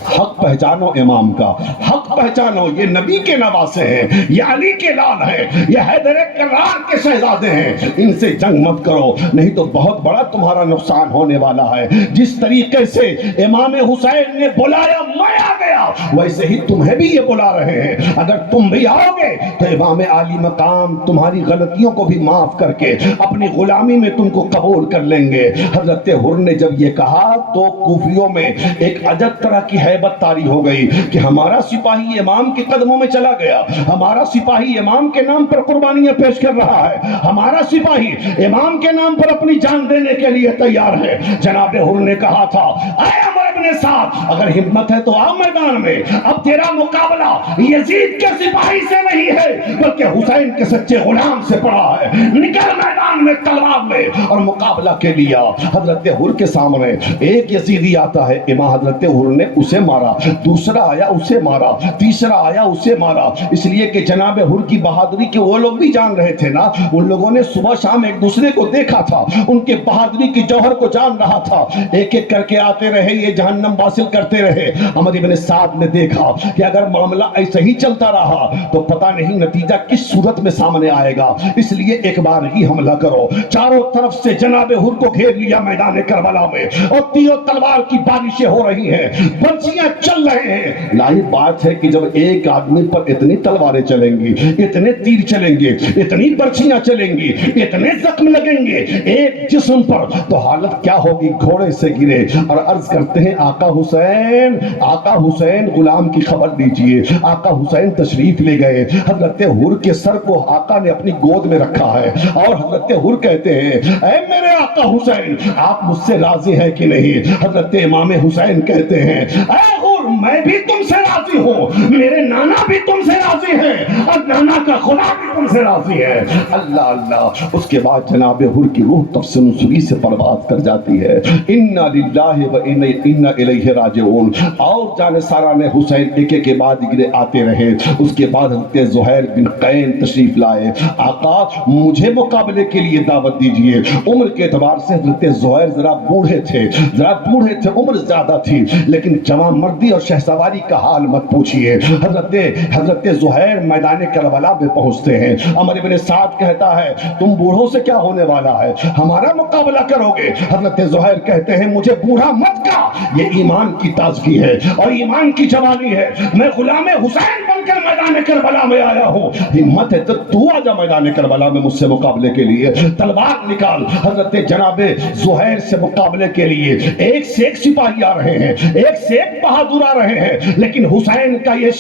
حق پہچانو امام کا، حق پہچانو، یہ نبی کے نواسے ہیں، یہ علی کے لال ہیں، یہ حیدر کرار کے شہزادے ہیں، ان سے جنگ مت کرو نہیں تو بہت بڑا تمہارا نقصان ہونے والا ہے۔ جس طریقے سے امام حسین نے بلایا میں آ گیا، ویسے ہی تمہیں بھی یہ بلا رہے ہیں، اگر تم بھی آؤ گے تو امام علی مقام تمہاری غلطیوں کو بھی معاف کر کے اپنی غلامی میں تم کو قبول کر لیں گے۔ حضرت حر نے جب یہ کہا تو کوفیوں میں ایک عجب طرح کی ہیبت طاری ہو گئی کہ ہمارا سپاہی امام کے قدموں میں چلا گیا، ہمارا سپاہی امام کے نام پر قربانیاں پیش کر رہا ہے، ہمارا سپاہی امام کے نام پر اپنی جان دینے کے لیے تیار ہے۔ جناب حر نے کہا تھا اے عمر بن سعد، اگر ہمت ہے تو آ میدان میں، اب تیرا مقابلہ یزید کے سپاہی سے نہیں ہے بلکہ حسین کے سچے غلام سے پڑا ہے، نکل میدان میں تلوار میں اور مقابلہ کے لیا۔ حضرت حر کے سامنے ایک یزیدی آتا ہے، امام حضرت حر نے اسے مارا، دوسرا آیا اسے مارا، تیسرا آیا اسے مارا، اس لیے کہ جناب حر کی بہادری کے وہ لوگ بھی جان رہے تھے نا، ان لوگوں نے صبح شام ایک دوسرے کو دیکھا تھا، ان کے بہادری کی جوہر کو جان رہا تھا، ایک ایک کر کے آتے رہے، یہ جہنم واصل کرتے رہے۔ عمر بن سعد نے دیکھا کہ اگر معاملہ ایسے ہی چلتا رہا تو پتہ نہیں نتیجہ کس صورت میں سامنے آئے گا، اس لیے ایک بار ہی حملہ کرو۔ چاروں طرف سے جناب حر کو گھیر لیا میدان کربلا میں، اور تیر و تلوار کی بارشیں ہو رہی ہیں، برچیاں چل رہے ہیں۔ لاحق بات ہے کہ جب ایک آدمی پر اتنی تلواریں چلیں گی، اتنے تیر چلیں گے، اتنی برچیاں چلیں گی، اتنے زخم لگیں گے ایک جسم پر، تو حالت کیا ہوگی؟ گھوڑے سے گرے اور عرض کرتے ہیں آقا حسین، آقا حسین غلام کی خبر دیجئے۔ آقا حسین تشریف لے گئے، حضرت حر کے سر کو آقا نے اپنی گود میں رکھا ہے اور حضرت حر کہتے ہیں اے میرے آقا حسین، آپ مجھ سے راضی ہیں کہ نہیں؟ حضرت امام حسین کہتے ہیں اے حر، میں بھی تم سے راضی ہوں، میرے نانا بھی تم سے راضی ہیں اور نانا کا خدا بھی تم سے راضی ہے۔ اللہ اللہ۔ اس کے بعد جناب حر کی روح تفسنسلی سے پرواز کر جاتی ہے، انا للہ و انا الیہ راجعون، اور جانثاران حسین ایک ایک کے بعد گرے آتے رہے۔ اس کے بعد حضرت زہیر بن قین تشریف لائے، آقا مجھے مقابلے کے لیے دعوت دیجئے۔ عمر کے اعتبار سے حضرت زہیر ذرا بوڑھے تھے، عمر زیادہ تھی، لیکن جوان مردی اور شہسواری کا حال مت پوچھئے۔ حضرت زہیر میدان کربلا میں پہنچتے ہیں۔ عمر بن سعد کہتا ہے تم بوڑھوں سے کیا ہونے والا ہے، ہمارا مقابلہ کرو گے؟ حضرت زہیر کہتے ہیں مجھے بوڑھا مت کہا، یہ ایمان کی تازگی ہے اور ایمان کی جوانی ہے، میں غلام حسین بن کر میدان کربلا میں آیا ہوں، ہمت ہے تو آ جا میدان کربلا میں مجھ سے مقابلے کے لیے، تلوار نکال۔ حضرت جناب زہیر سے مقابلے کے لیے ایک سے ایک سپاہی آ رہے ہیں، ایک سے ایک بہادر آ رہے ہیں، لیکن حسین کا یہ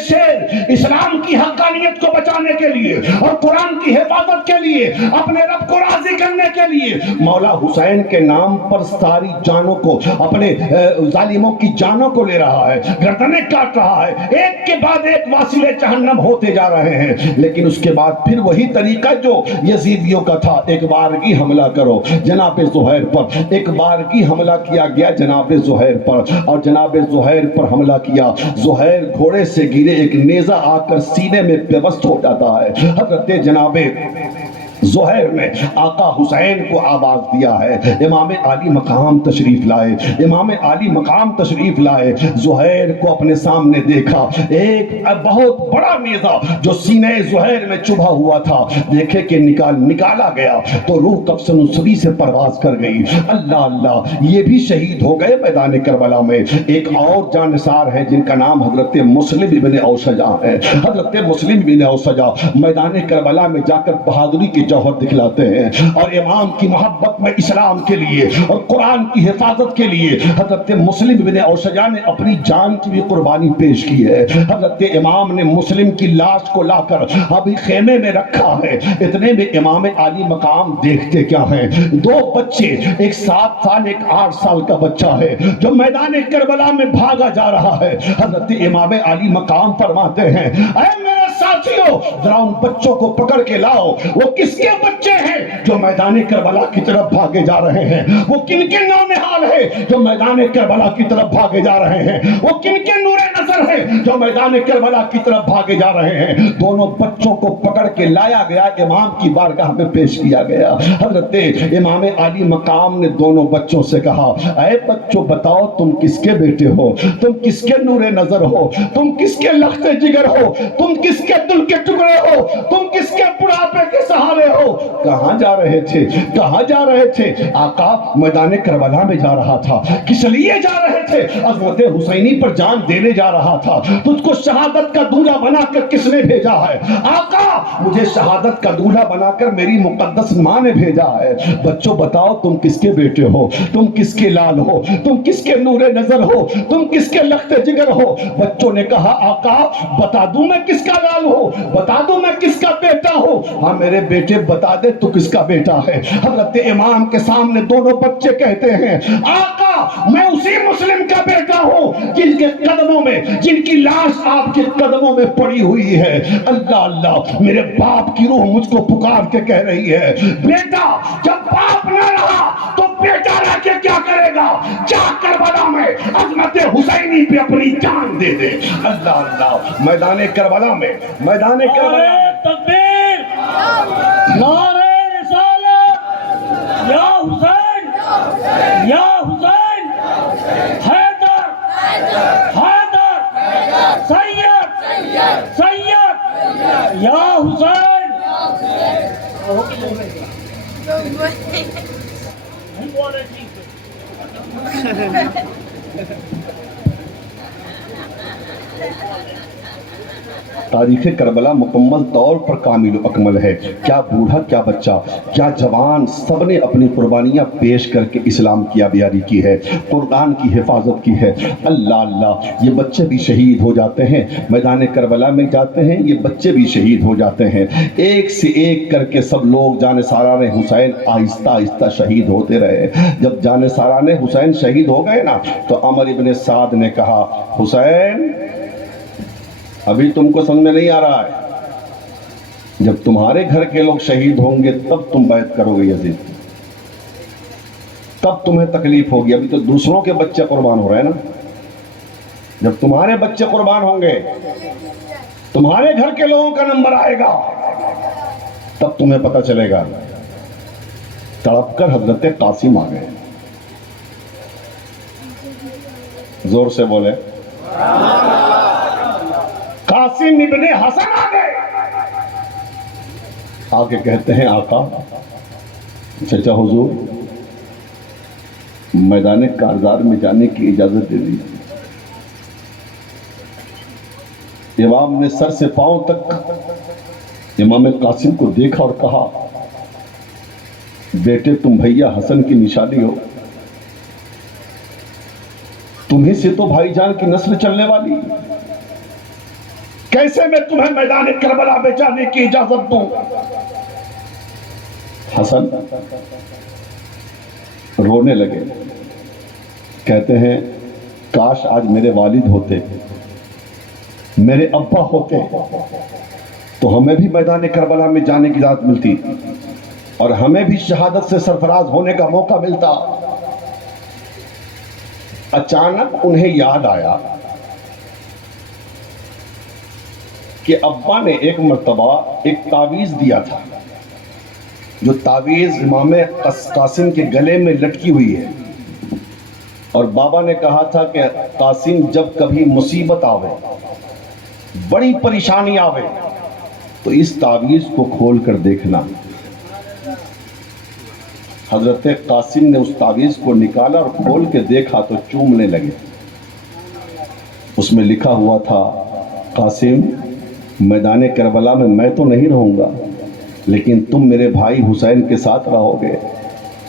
شیر اسلام کی حقانیت کو بچانے کے لیے اور قرآن کی حفاظت کے لیے، اپنے رب کو راضی کرنے کے لیے مولا حسین کے نام پر ساری جانوں کو، اپنے ظالموں کی جانوں کو لے رہا ہے، گردنیں کاٹ رہا ہے، ایک کے بعد ایک واصل جہنم ہوتے جا رہے ہیں۔ لیکن اس کے بعد پھر وہی طریقہ جو یزیدیوں کا تھا، ایک بار کی حملہ کرو جناب زہیر پر، ایک بار کی حملہ کیا گیا جناب زہیر پر، اور جناب زہیر پر حملہ کیا، زہیر گھوڑے سے گرے، ایک نیزہ آ کر سینے میں پیوست ہو جاتا ہے۔ حضرت جناب زہیر نے آقا حسین کو آواز دیا ہے، امام علی مقام تشریف لائے، زہیر کو اپنے سامنے دیکھا، ایک بہت بڑا نیزہ جو سینے زہیر میں چبھا ہوا تھا، دیکھے کہ نکالا گیا تو روح تفسنسلی سے پرواز کر گئی۔ اللہ اللہ، یہ بھی شہید ہو گئے میدان کربلا میں۔ ایک اور جانثار ہے جن کا نام حضرت مسلم ابن اوسجا ہے۔ حضرت مسلم ابن اوسجا میدان کربلا میں جا کر بہادری کی جوہر دکھلاتے ہیں، اور امام کی محبت میں اسلام کے لیے اور قرآن کی حفاظت کے لیے حضرت مسلم بن اوشجا نے اپنی جان کی بھی قربانی پیش کی ہے۔ حضرت امام نے مسلم کی لاش کو لا کر ابھی خیمے میں رکھا ہے۔ اتنے میں امام عالی مقام دیکھتے کیا ہیں، دو بچے، ایک 7 سال ایک 8 سال کا بچہ ہے جو میدان کربلا میں بھاگا جا رہا ہے۔ حضرت امام عالی مقام فرماتے ہیں، اے میرے ساتھیوں، ذرا ان بچوں کو پکڑ کے لاؤ، وہ کس کے بچے ہیں جو میدان کربلا کی طرف بھاگے جا رہے ہیں؟ وہ کن کے نونہال ہے جو میدان کربلا کی طرف بھاگے جا رہے ہیں؟ وہ کن کے نور نظر ہے جو میدان کربلا کی طرف بھاگے جا رہے ہیں؟ دونوں بچوں کو پکڑ کے لایا گیا، امام کی بارگاہ میں پیش کیا گیا۔ حضرت امام عالی مقام نے دونوں بچوں سے کہا، اے بچوں بتاؤ تم کس کے بیٹے ہو؟ تم کس کے نور نظر ہو؟ تم کس کے لخت جگر ہو؟ تم کس کے دل کے ٹکڑے ہو؟ تم کس کے بڑھاپے کے سہارے ہو؟ کہاں جا رہے تھے؟ کہاں جا رہے تھے؟ آقا میدان کربلا میں جا رہا تھا۔ کس لیے جا رہے تھے؟ عظمت حسینی پر جان دینے جا رہا تھا۔ تجھ کو شہادت کا دولہا بنا کر کس نے بھیجا ہے؟ آقا مجھے شہادت کا دولہا بنا کر میری مقدس ماں نے بھیجا ہے۔ بچوں بتاؤ تم کس کے بیٹے ہو؟ تم کس کے لال ہو؟ تم کس کے نور نظر ہو؟ تم کس کے لخت جگر ہو؟ بچوں نے کہا، آقا بتا دوں میں کس کا لال ہوں، بتا دوں میں کس کا بیٹا ہوں؟ ہاں میرے بیٹے بتا دے تو کس کا بیٹا ہے؟ حضرت امام کے سامنے دونوں بچے کہتے ہیں، آقا میں اسی مسلم کا بیٹا ہوں جن کے قدموں میں، جن کی لاش آپ کے قدموں میں پڑی ہوئی ہے۔ اللہ اللہ، میرے باپ کی روح مجھ کو پکار کے کہہ رہی ہے، بیٹا جب باپ نہ رہا تو بیٹا رہ کے کیا کرے گا؟ جا کربلا میں عظمت حسینی پہ اپنی جان دے دے۔ اللہ اللہ، میدان کربلا میں، میدان کربلا میں تکبیر، نعرہ رسالت، یا حسین یا حسین، حیدر حیدر، سید سید، یا حسین۔ تاریخ کربلا مکمل طور پر کامل و اکمل ہے۔ کیا بوڑھا کیا بچہ کیا جوان، سب نے اپنی قربانیاں پیش کر کے اسلام کی آبیاری کی ہے، قرآن کی حفاظت کی ہے۔ اللہ اللہ، یہ بچے بھی شہید ہو جاتے ہیں، میدان کربلا میں جاتے ہیں، یہ بچے بھی شہید ہو جاتے ہیں۔ ایک سے ایک کر کے سب لوگ جانثاران حسین آہستہ آہستہ شہید ہوتے رہے۔ جب جانثاران حسین شہید ہو گئے نا تو عمر ابن سعد نے کہا، حسین ابھی تم کو سمجھ میں نہیں آ رہا ہے، جب تمہارے گھر کے لوگ شہید ہوں گے تب تم بیعت کرو گے یزید، تب تمہیں تکلیف ہوگی، ابھی تو دوسروں کے بچے قربان ہو رہے ہیں نا۔ جب تمہارے بچے قربان ہوں گے، تمہارے گھر کے لوگوں کا نمبر آئے گا، تب تمہیں پتہ چلے گا۔ تڑپ کر حضرت قاسم آ گئے، زور سے بولے، قاسم ابن حسن آ گئے۔ آگے کہتے ہیں، آقا چچا حضور میدان کارزار میں جانے کی اجازت دے دی۔ امام نے سر سے پاؤں تک امام قاسم کو دیکھا اور کہا، بیٹے تم بھیا حسن کی نشانی ہو، تمہیں سے تو بھائی جان کی نسل چلنے والی، کیسے میں تمہیں میدان کربلا میں جانے کی اجازت دوں؟ حسن رونے لگے، کہتے ہیں کاش آج میرے والد ہوتے، میرے ابا ہوتے تو ہمیں بھی میدان کربلا میں جانے کی اجازت ملتی اور ہمیں بھی شہادت سے سرفراز ہونے کا موقع ملتا۔ اچانک انہیں یاد آیا کہ ابا نے ایک مرتبہ ایک تعویذ دیا تھا، جو تعویذ امام قاسم کے گلے میں لٹکی ہوئی ہے، اور بابا نے کہا تھا کہ قاسم جب کبھی مصیبت آوے، بڑی پریشانی آوے تو اس تعویذ کو کھول کر دیکھنا۔ حضرت قاسم نے اس تعویذ کو نکالا اور کھول کے دیکھا تو چومنے لگے۔ اس میں لکھا ہوا تھا، قاسم میدان کربلا میں تو نہیں رہوں گا، لیکن تم میرے بھائی حسین کے ساتھ رہو گے،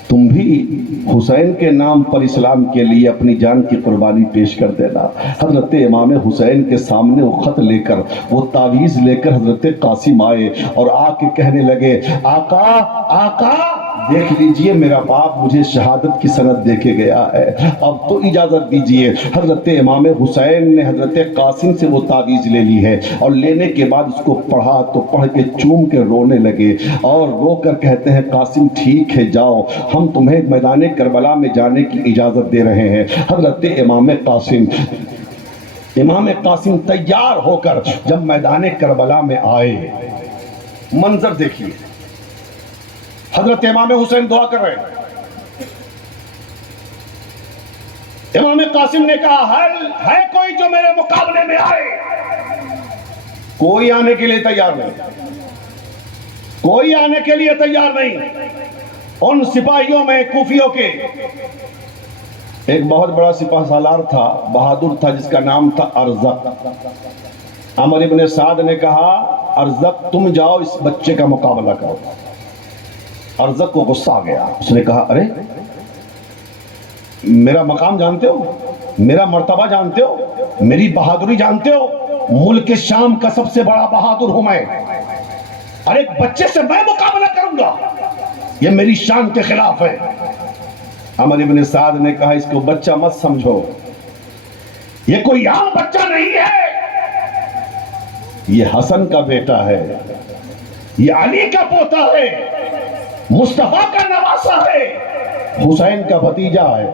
تم بھی حسین کے نام پر اسلام کے لیے اپنی جان کی قربانی پیش کر دینا۔ حضرت امام حسین کے سامنے وہ خط لے کر، وہ تعویذ لے کر حضرت قاسم آئے اور آ کے کہنے لگے، آقا آقا دیکھ لیجئے میرا باپ مجھے شہادت کی سند دے کے گیا ہے، اب تو اجازت دیجئے۔ حضرت امام حسین نے حضرت قاسم سے وہ تعویذ لے لی ہے اور لینے کے بعد اس کو پڑھا تو پڑھ کے چوم کے رونے لگے اور رو کر کہتے ہیں، قاسم ٹھیک ہے جاؤ، ہم تمہیں میدان کربلا میں جانے کی اجازت دے رہے ہیں۔ حضرت امام قاسم تیار ہو کر جب میدان کربلا میں آئے، منظر دیکھیے، حضرت امام حسین دعا کر رہے ہیں۔ امام قاسم نے کہا، ہے کوئی جو میرے مقابلے میں آئے؟ کوئی آنے کے لیے تیار نہیں، کوئی آنے کے لیے تیار نہیں۔ ان سپاہیوں میں کوفیوں کے ایک بہت بڑا سپاہ سالار تھا، بہادر تھا، جس کا نام تھا ارزق۔ عمر ابن سعد نے کہا، ارزق تم جاؤ اس بچے کا مقابلہ کرو۔ ارزق کو غصہ آ گیا، اس نے کہا، ارے میرا مقام جانتے ہو، میرا مرتبہ جانتے ہو، میری بہادری جانتے ہو، ملک شام کا سب سے بڑا بہادر ہوں میں، اور ایک بچے سے میں مقابلہ کروں گا، یہ میری شان کے خلاف ہے۔ عمر ابن سعد نے کہا، اس کو بچہ مت سمجھو، یہ کوئی عام بچہ نہیں ہے، یہ حسن کا بیٹا ہے، یہ علی کا پوتا ہے، مصطفیٰ کا نواسا ہے، حسین کا بھتیجا ہے۔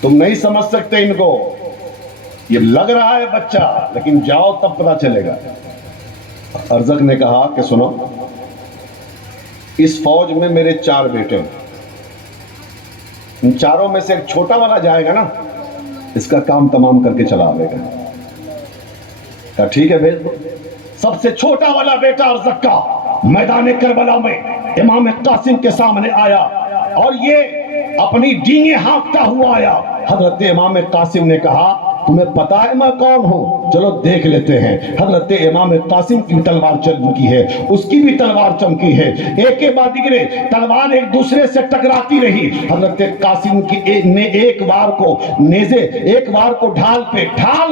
تم نہیں سمجھ سکتے ان کو، یہ لگ رہا ہے بچہ، لیکن جاؤ تب پتہ چلے گا۔ ارزق نے کہا کہ سنو، اس فوج میں میرے 4 بیٹے ہیں، ان چاروں میں سے ایک چھوٹا والا جائے گا نا، اس کا کام تمام کر کے چلا آئے گا۔ کہا ٹھیک ہے بھیج دو۔ سب سے چھوٹا والا بیٹا ارزق کا میدان کربلا میں امام قاسم کے سامنے آیا اور یہ اپنی ڈینگیں ہانکتا ہوا آیا۔ حضرت امام قاسم نے کہا، تمہیں پتا ہے میں کون ہوں؟ چلو دیکھ لیتے ہیں۔ حضرت امام قاسم کی تلوار چمکی ہے، اس کی بھی تلوار چمکی ہے، ایک کے بعد دیگرے تلوار ایک دوسرے سے ٹکراتی رہی۔ حضرت قاسم نے ایک بار کو نیزے، ایک بار کو ڈھال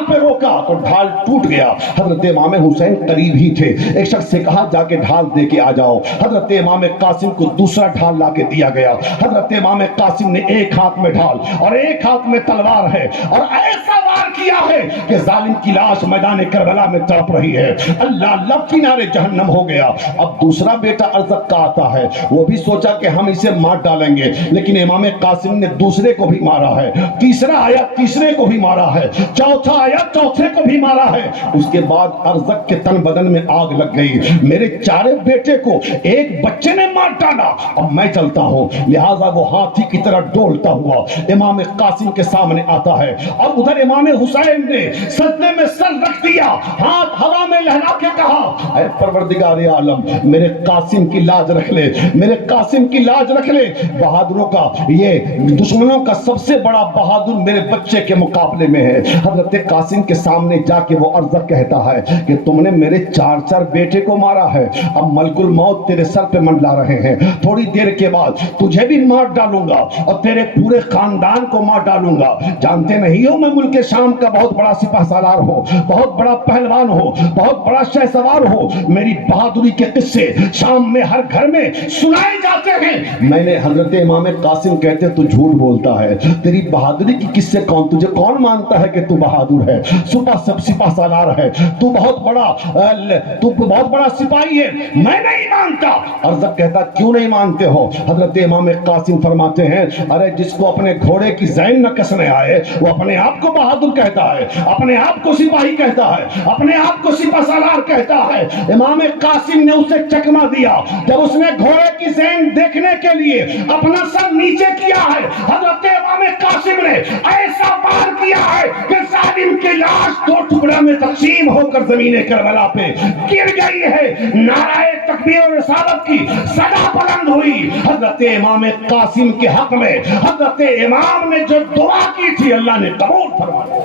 پہ روکا تو ڈھال ٹوٹ گیا۔ حضرت امام حسین قریب ہی تھے، ایک شخص سے کہا جا کے ڈھال دے کے آ جاؤ۔ حضرت امام قاسم کو دوسرا ڈھال لا کے دیا گیا۔ حضرت امام قاسم نے ایک ہاتھ میں ڈھال اور ایک ہاتھ میں تلوار ہے، اور ایسا وار کیا ہے کہ ظالم کی لاش میدان کربلا میں تڑپ رہی ہے۔ اللہ اللہ کنارے جہنم ہو گیا۔ اب دوسرا بیٹا ارزق کا آتا ہے، وہ بھی سوچا کہ ہم اسے مار ڈالیں گے، لیکن امام قاسم نے دوسرے کو بھی مارا ہے، تیسرا آیا تیسرے کو بھی مارا ہے، چوتھا آیا چوتھے کو بھی مارا ہے۔ اس کے بعد ارزق کے تن بدن میں آگ لگ گئی، میرے 4 بیٹے کو ایک بچے نے مار ڈالا، اب میں چلتا ہوں۔ لہٰذا وہ ہاتھی کی طرح ڈولتا ہوا امام قاسم کے سامنے آتا ہے، اور ادھر امام حسین نے سجدے میں سر رکھ دیا، ہاتھ ہوا میں لہرا کے کہا، اے پروردگار عالم، میرے قاسم کی لاج رکھ لے، میرے قاسم کی لاج رکھ لے۔ بہادروں کا، یہ دشمنوں کا سب سے بڑا بہادر میرے بچے کے مقابلے میں ہے۔ حضرت قاسم کے سامنے جا کے وہ ارزق کہتا ہے کہ تم نے میرے 4 بیٹے کو مارا ہے، اب ملک الموت تیرے سر پہ منڈلا رہے ہیں، تھوڑی دیر کے بعد تجھے بھی مار ڈالوں گا اور تیرے پورے خاندان کو مار ڈالوں گا۔ جانتے نہیں ہو میں ملک شام کا بہت بڑا سپاہ سالار ہو، بہت بڑا پہلوان ہو، بہت بڑا شہ سوار ہو، میری بہادری کے قصے شام میں ہر گھر میں سنائے جاتے ہیں۔ میں نے حضرت امام قاسم کہتے تو جھوٹ بولتا ہے، تیری بہادری کی قصے تجھے کون مانتا ہے کہ تو بہادر ہے، سپاہ سالار ہے، تو بہت بڑا سپاہی ہے، میں نہیں مانتا۔ ارزق کہتا کیوں نہیں مانتے ہو؟ حضرت امام قاسم فرماتے ہیں، ارے جس کو اپنے گھوڑے کی زین نہ کسنے آئے وہ اپنے آپ کو بہادر کہتا ہے، اپنے آپ کو سپاہی کہتا ہے، اپنے آپ کو سپاہ سالار کہتا ہے۔ امام قاسم نے اسے چکما دیا جب اس نے گھوڑے کی زین دیکھنے کے لیے اپنا سر نیچے کیا ہے۔ حضرت امام قاسم نے ایسا وار کیا ہے کہ ظالم کی لاش 2 ٹکڑوں میں تقسیم ہو کر زمین کربلا پہ گر گئی ہے۔ نعرہ تکبیر و رسالت کی صدا بلند ہوئی۔ حضرت امام قاسم کے حق میں حضرت امام نے جو دعا کی تھی اللہ نے قبول فرمایا۔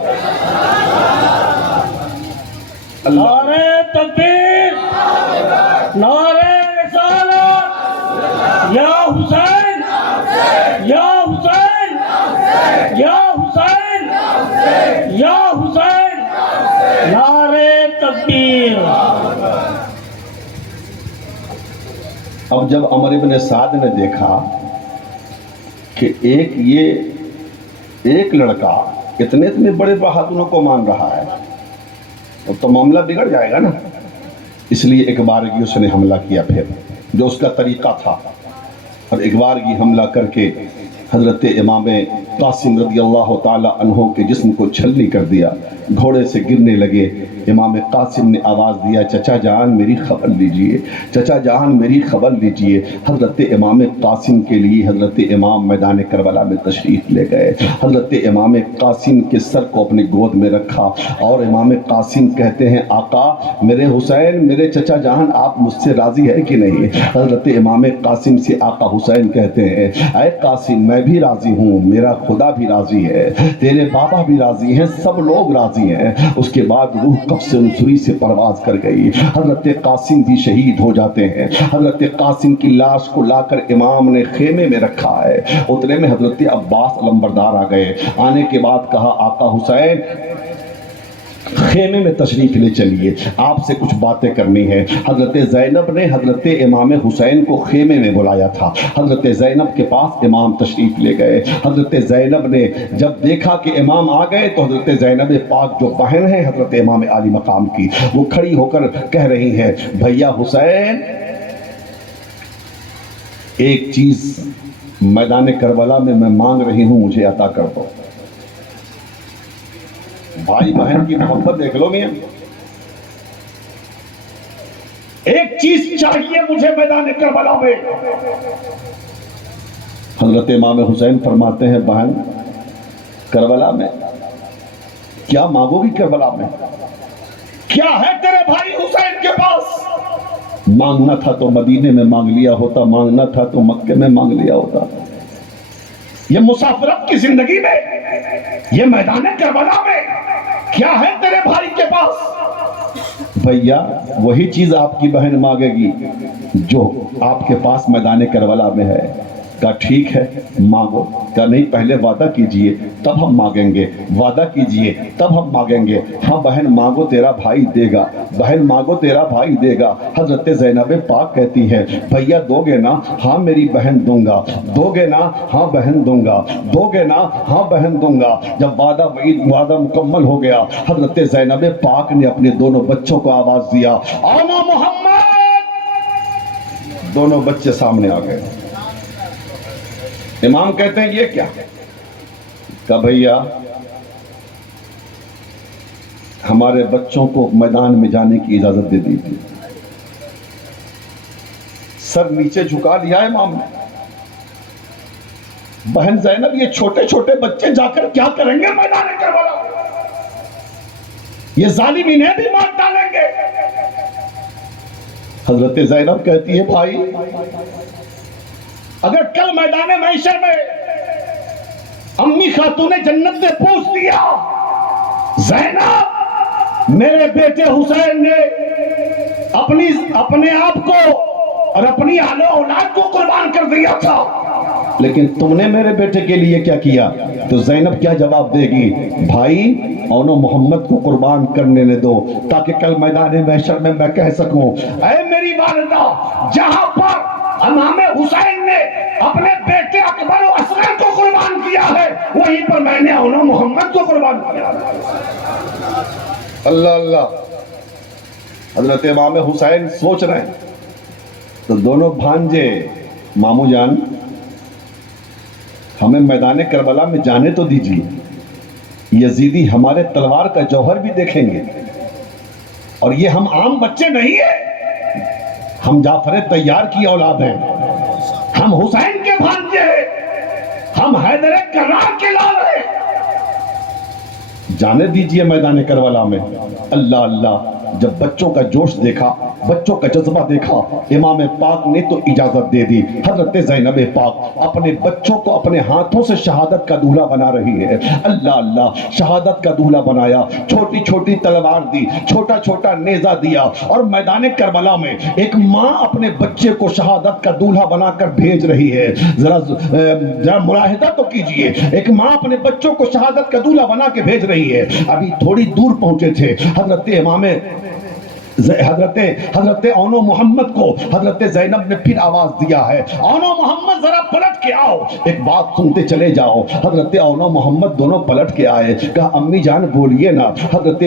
نعرہ تکبیر، نعرہ رسالت، یا حسین، یا حسین، یا حسین، یا حسین، نعرہ تکبیر۔ اب جب عمر ابن سعد نے دیکھا کہ ایک لڑکا اتنے بڑے بہادروں کو مان رہا ہے تو معاملہ بگڑ جائے گا نا، اس لیے ایک بارگی اس نے حملہ کیا، پھر جو اس کا طریقہ تھا، اور ایک بارگی حملہ کر کے حضرت امام قاسم رضی اللہ تعالی عنہ کے جسم کو چھلنی کر دیا، گھوڑے سے گرنے لگے۔ امام قاسم نے آواز دیا، چچا جان میری خبر لیجئے، چچا جان میری خبر لیجئے۔ حضرت امام قاسم کے لیے حضرت امام میدان کربلا میں تشریف لے گئے، حضرت امام قاسم کے سر کو اپنی گود میں رکھا، اور امام قاسم کہتے ہیں آقا میرے حسین، میرے چچا جان آپ مجھ سے راضی ہے کہ نہیں؟ حضرت امام قاسم سے آقا حسین کہتے ہیں اے قاسم میں بھی راضی ہوں، میرا خدا بھی راضی ہے، تیرے بابا بھی راضی ہیں، سب لوگ راضی ہیں۔ اس کے بعد روح قبض انصری سے پرواز کر گئی، حضرت قاسم بھی شہید ہو جاتے ہیں۔ حضرت قاسم کی لاش کو لا کر امام نے خیمے میں رکھا ہے۔ اتنے میں حضرت عباس علمبردار آ گئے، آنے کے بعد کہا آقا حسین خیمے میں تشریف لے چلیے، آپ سے کچھ باتیں کرنی ہے۔ حضرت زینب نے حضرت امام حسین کو خیمے میں بلایا تھا، حضرت زینب کے پاس امام تشریف لے گئے۔ حضرت زینب نے جب دیکھا کہ امام آ گئے تو حضرت زینب پاک جو بہن ہے حضرت امام عالی مقام کی، وہ کھڑی ہو کر کہہ رہی ہیں بھیا حسین ایک چیز میدان کربلا میں مانگ رہی ہوں، مجھے عطا کر دو۔ بھائی بہن کی محبت دیکھ لو میاں، ایک چیز چاہیے مجھے میدان کربلا میں۔ حضرت امام حسین فرماتے ہیں بہن کربلا میں کیا مانگو گی؟ کربلا میں کیا ہے تیرے بھائی حسین کے پاس؟ مانگنا تھا تو مدینے میں مانگ لیا ہوتا، مانگنا تھا تو مکے میں مانگ لیا ہوتا۔ یہ مسافرت کی زندگی میں، یہ میدان کربلا میں کیا ہے تیرے بھائی کے پاس؟ بھیا وہی چیز آپ کی بہن مانگے گی جو آپ کے پاس میدان کربلا میں ہے۔ کہا ٹھیک ہے مانگو۔ کہا نہیں پہلے وعدہ کیجئے تب ہم مانگیں گے، وعدہ کیجئے تب ہم مانگیں گے۔ ہاں بہن مانگو تیرا بھائی دے گا، بہن مانگو تیرا بھائی دے گا۔ حضرت زینب پاک کہتی ہے بھیا دو گے نا؟ ہاں میری بہن دوں گا۔ دو گے نا؟ ہاں بہن دوں گا۔ دو گے نا؟ ہاں بہن دوں گا۔ جب وعدہ مکمل ہو گیا، حضرت زینب پاک نے اپنے دونوں بچوں کو آواز دیا آنا محمد۔ دونوں بچے سامنے آ گئے۔ امام کہتے ہیں یہ کیا؟ کہا بھیا ہمارے بچوں کو میدان میں جانے کی اجازت دے دیجیے۔ سر نیچے جھکا لیا امام نے۔ بہن زینب یہ چھوٹے چھوٹے بچے جا کر کیا کریں گے میدان کربلا؟ یہ ظالم انہیں بھی مار ڈالیں گے۔ حضرت زینب کہتی ہے بھائی اگر کل میدان محشر میں امی خاتون جنت نے پوچھ دیا زینب میرے بیٹے حسین نے اپنے آپ کو اور اپنی اہل و اولاد کو قربان کر دیا تھا، لیکن تم نے میرے بیٹے کے لیے کیا کیا؟ تو زینب کیا جواب دے گی؟ بھائی اونو محمد کو قربان کرنے نے دو تاکہ کل میدان محشر میں کہہ سکوں اے میری والدہ جہاں پر امام حسین نے اپنے بیٹے اکبر و اصغر کو قربان کیا ہے وہیں پر میں نے اونو محمد کو قربان کیا۔ اللہ اللہ۔ حضرت امام حسین سوچ رہے ہیں تو دونوں بھانجے مامو جان ہمیں میدان کربلا میں جانے تو دیجیے، یزیدی ہمارے تلوار کا جوہر بھی دیکھیں گے، اور یہ ہم عام بچے نہیں ہیں، ہم جعفر طیار کی اولاد ہیں، ہم حسین کے بھانجے ہیں، ہم حیدر کرار کے لال ہیں، جانے دیجیے میدان کربلا میں۔ اللہ اللہ۔ جب بچوں کا جوش دیکھا، بچوں کا جذبہ دیکھا، امام پاک نے تو اجازت دے دی۔ حضرت زینب پاک اپنے بچوں کو اپنے ہاتھوں سے شہادت کا دولہا بنا رہی ہے۔ اللہ اللہ، شہادت کا دولہا بنایا، چھوٹی چھوٹی تلوار دی، چھوٹا چھوٹا نیزہ دیا، اور میدان کربلا میں ایک ماں اپنے بچے کو شہادت کا دولہا بنا کر بھیج رہی ہے۔ ذرا ملاحظہ تو کیجئے، ایک ماں اپنے بچوں کو شہادت کا دولہا بنا کے بھیج رہی ہے۔ ابھی تھوڑی دور پہنچے تھے، حضرت اونو محمد کو حضرت زینب نے پھر آواز دیا ہے، اونو محمد ذرا پلٹ کے آؤ، ایک بات سنتے چلے جاؤ۔ حضرت اونو محمد دونوں پلٹ کے آئے، کہا امی جان بولیے نا۔ حضرت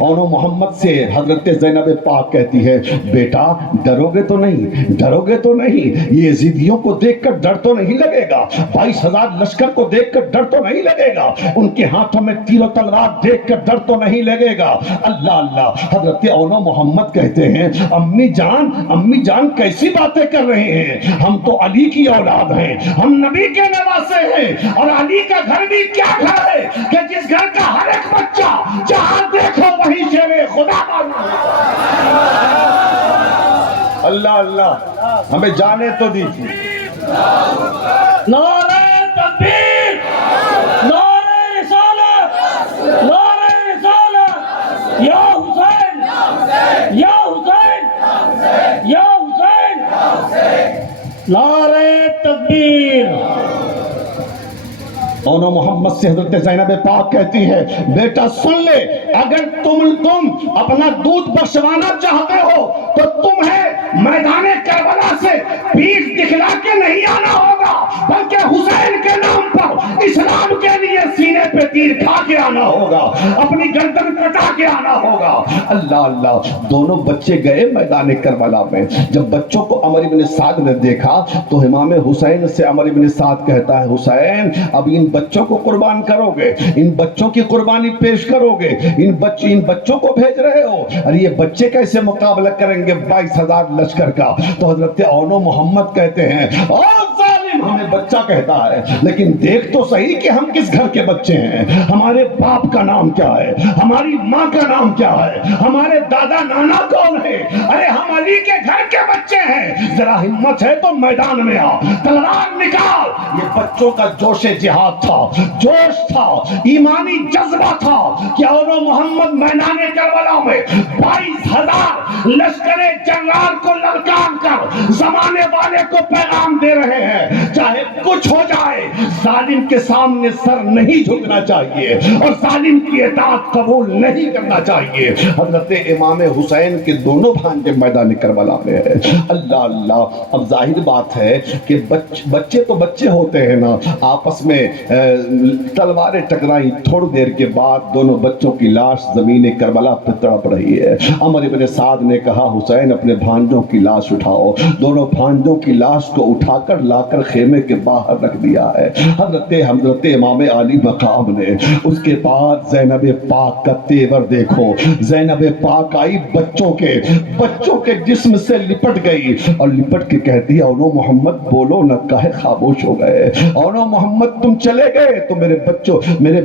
اونو محمد سے حضرت زینب پاک کہتی ہے، بیٹا ڈرو گے تو نہیں، ڈرو گے تو نہیں، یہ یزیدیوں کو دیکھ کر ڈر تو نہیں لگے گا، 22,000 لشکر کو دیکھ کر ڈر تو نہیں لگے گا، ان کے ہاتھوں میں تیر و تلوار دیکھ کر ڈر تو نہیں لگے گا۔ اللہ اللہ، حضرت اونو محمد کہتے ہیں، امی جان کیسی باتیں کر رہے ہیں، ہم تو علی کی اولاد ہیں، ہم نبی کے نواسے ہیں، اور علی کا گھر بھی کیا گھر ہے کہ جس گھر کا ہر ایک بچہ جہاں دیکھو وہی شیر خدا بنا۔ اللہ اللہ، ہمیں جانے تو دیجیے۔ نعرہ تکبیر، نعرہ رسالت، نعرہ رسالت، یا حسین، یا حسین، یا حسین، نعرہ تکبیر۔ اونو محمد سے حضرت زینب پاک کہتی ہے، بیٹا سن لے، اگر تم اپنا دودھ بخشوانا چاہتے ہو تو تمہیں میدان کربلا سے پیٹھ دکھلا کے نہیں آنا ہوگا، بلکہ حسین کے نام پر اسلام کے لیے سینے پہ تیر کھا کے آنا ہوگا، اپنی گردن کٹا کے آنا ہوگا۔ اللہ اللہ، دونوں بچے گئے میدان کربلا میں۔ جب بچوں کو عمر بن سعد نے دیکھا تو امام حسین سے عمر بن سعد کہتا ہے، حسین اب ان بچوں کو قربان کرو گے، ان بچوں کی قربانی پیش کرو گے، ان بچوں کو بھیج رہے ہو، ارے یہ بچے کیسے مقابلہ کریں گے 22,000 لشکر کا؟ تو حضرت اونو محمد کہتے ہیں، او ظالم، ہمیں بچہ کہتا ہے، لیکن دیکھ تو صحیح کہ ہم کس گھر کے بچے ہیں، ہمارے باپ کا نام کیا ہے، ہماری ماں کا نام کیا ہے، ہمارے دادا نانا کون ہے؟ ارے ہم علی کے گھر کے بچے ہیں، ذرا ہمت ہے تو میدان میں آ، تلوار نکال۔ یہ بچوں کا جوش جہاد تھا، جوش تھا، ایمانی جذبہ تھا کہ اونو محمد میدان کربلا میں 22,000 لشکر جنرال کو للکار کر زمانے والے کو پیغام دے رہے ہیں، چاہے کچھ ہو جائے ظالم کے سامنے سر نہیں جھکنا چاہیے اور ظالم کی اطاعت قبول نہیں کرنا چاہیے۔ حضرت امام حسین کے دونوں بھانجے میدان کربلا میں ہے۔ اللہ اللہ، اب ظاہر بات ہے کہ بچے تو بچے ہوتے ہیں نا، آپس میں تلواریں ٹکرائی، تھوڑی دیر کے بعد دونوں بچوں کی لاش زمین کربلا پہ تڑپ رہی ہے۔ عمر بن سعد نے کہا، حسین اپنے بھانجوں کی لاش اٹھاؤ۔ دونوں بھانجوں کی لاش کو اٹھا کر لا کر خیمے کے باہر رکھ دیا ہے حضرت امام علی مقام نے۔ اس کے بعد زینب پاک کا تیور دیکھو، زینب پاک آئی بچوں کے جسم سے لپٹ گئی اور لپٹ کے کہتی ہے، اونو محمد بولو نہ، کہے خاموش ہو گئے؟ اونو محمد تم چلے گئے تو میرے بچوں میرے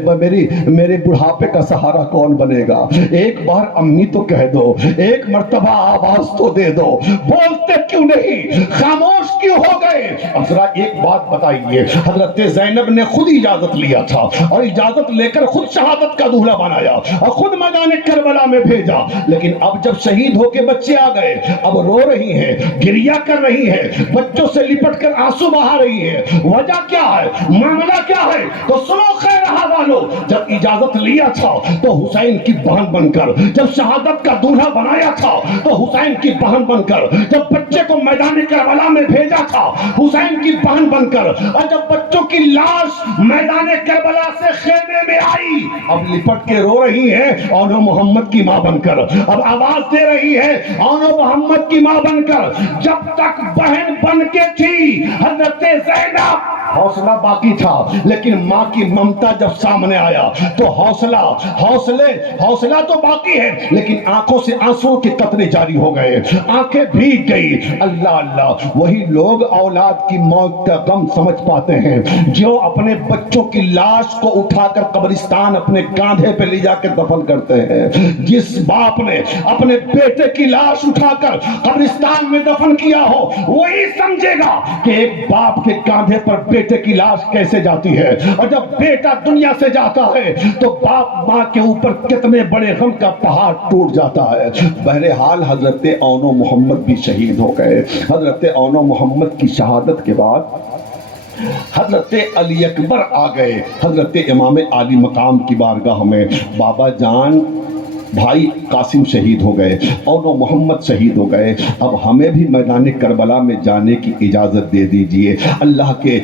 بڑھاپے کا سہارا کون بنے گا؟ ایک بار امی تو کہہ دو، ایک مرتبہ آواز تو دے دو، بولتے کیوں نہیں؟ خاموش کیوں ہو گئے؟ اب ذرا ایک بات بتائیے، حضرت زینب نے خود اجازت لیا تھا اور اجازت لے کر خود شہادت کا دولہا بنایا اور خود میدان کربلا میں بھیجا، لیکن اب جب شہید ہو کے بچے آ گئے، اب رو رہی ہیں، گریہ کر رہی ہیں، بچوں سے لپٹ کر آنسو بہا رہی ہیں، وجہ کیا ہے، معاملہ کیا ہے؟ تو سنو خیرہ والو، جب اجازت لیا تھا تو حسین کی بہن بن کر، جب شہادت کا دولہا بنایا تھا تو حسین کی بہن بن کر، جب بچے کو میدان کربلا میں بھیجا تھا حسین کی بہن بن کر، اور جب بچوں کی لاش میدان کربلا سے خیمے میں آئی، اب لپٹ کے رو رہی ہے اونو محمد کی ماں بن کر، اب آواز دے رہی ہے اونو محمد کی ماں بن کر۔ جب تک بہن بن کے تھی حضرت زینب، حوصلہ باقی تھا، لیکن ماں کی ممتا جب سامنے آیا تو حوصلہ تو باقی ہے، لیکن آنکھوں سے آنسوں کے قطرے جاری ہو گئے، آنکھیں بھیگ گئی۔ اللہ اللہ، وہی لوگ اولاد کی موت کا غم سمجھ پاتے ہیں جو اپنے بچوں کی لاش کو اٹھا کر قبرستان اپنے کاندھے پہ لے جا کے دفن کرتے ہیں، جس باپ نے اپنے بیٹے کی لاش اٹھا کر قبرستان میں دفن کیا ہو وہی سمجھے گا کہ ایک باپ کے کاندھے پر بیٹے کی لاش کیسے جاتی ہے، اور جب بیٹا دنیا سے جاتا ہے تو باپ ماں کے اوپر کتنے بڑے غم کا پہاڑ ٹوٹ جاتا ہے۔ بہرحال حضرت اون و محمد بھی شہید ہو گئے۔ حضرت اون و محمد کی شہادت کے بعد حضرت علی اکبر آ گئے حضرت امام عالی مقام کی بارگاہ میں، بابا جان بھائی قاسم شہید ہو گئے، اون و محمد شہید ہو گئے، اب ہمیں بھی میدان کربلا میں جانے کی اجازت دے دیجئے۔ اللہ کے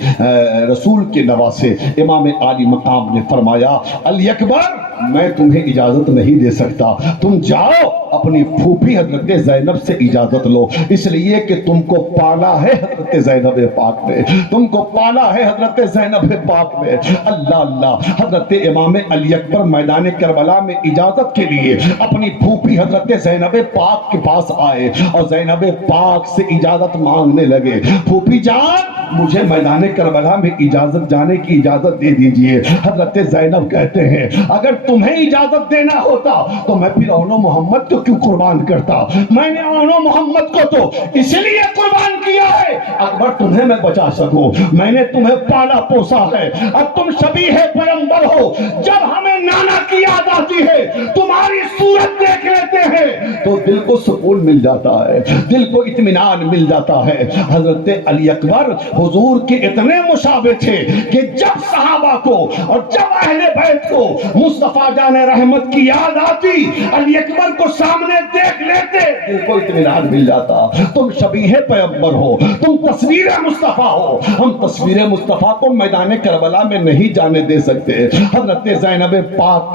رسول کے نواسے امام عالی مقام نے فرمایا، علی اکبر میں تمہیں اجازت نہیں دے سکتا، تم جاؤ اپنی پھوپھی حضرت زینب سے اجازت لو، اس لیے کہ تم کو پالا ہے حضرت زینب پاک نے، تم کو پالا ہے حضرت زینب پاک نے۔ اللہ اللہ، حضرت امام علی اکبر میدان کربلا میں اجازت کے لیے اپنی پھوپھی حضرت زینب پاک کے پاس آئے اور زینب پاک سے اجازت مانگنے لگے، پھوپھی جان مجھے میدان کربلا میں اجازت جانے کی اجازت دے دیجئے۔ حضرت زینب کہتے ہیں اگر تمہیں اجازت دینا ہوتا تو میں پھر اون و محمد کو کیوں قربان کرتا، میں نے اون و محمد کو تو اس لیے قربان کیا ہے اکبر تمہیں میں بچا سکوں، میں نے تمہیں پالا پوسا ہے، اب تم شبیہ پیغمبر ہو، جب ہمیں نانا کی یاد آتی ہے تمہاری صورت دیکھ لیتے ہیں تو دل کو سکون مل جاتا ہے، دل کو اطمینان مل جاتا ہے۔ حضرت علی اکبر حضور کے اتنے مشابہ تھے کہ جب صحابہ کو اور جب اہل بیت کو مصطفیٰ جان رحمت کی یاد آتی علی اکبر کو سامنے دیکھ لیتے دل کو اطمینان مل جاتا۔ تم شبیہ پیغمبر ہو، تم تصویر مصطفیٰ ہو، ہم تصویر مصطفیٰ کو میدان کربلا میں نہیں جانے دے سکتے۔ حضرت زینب پاک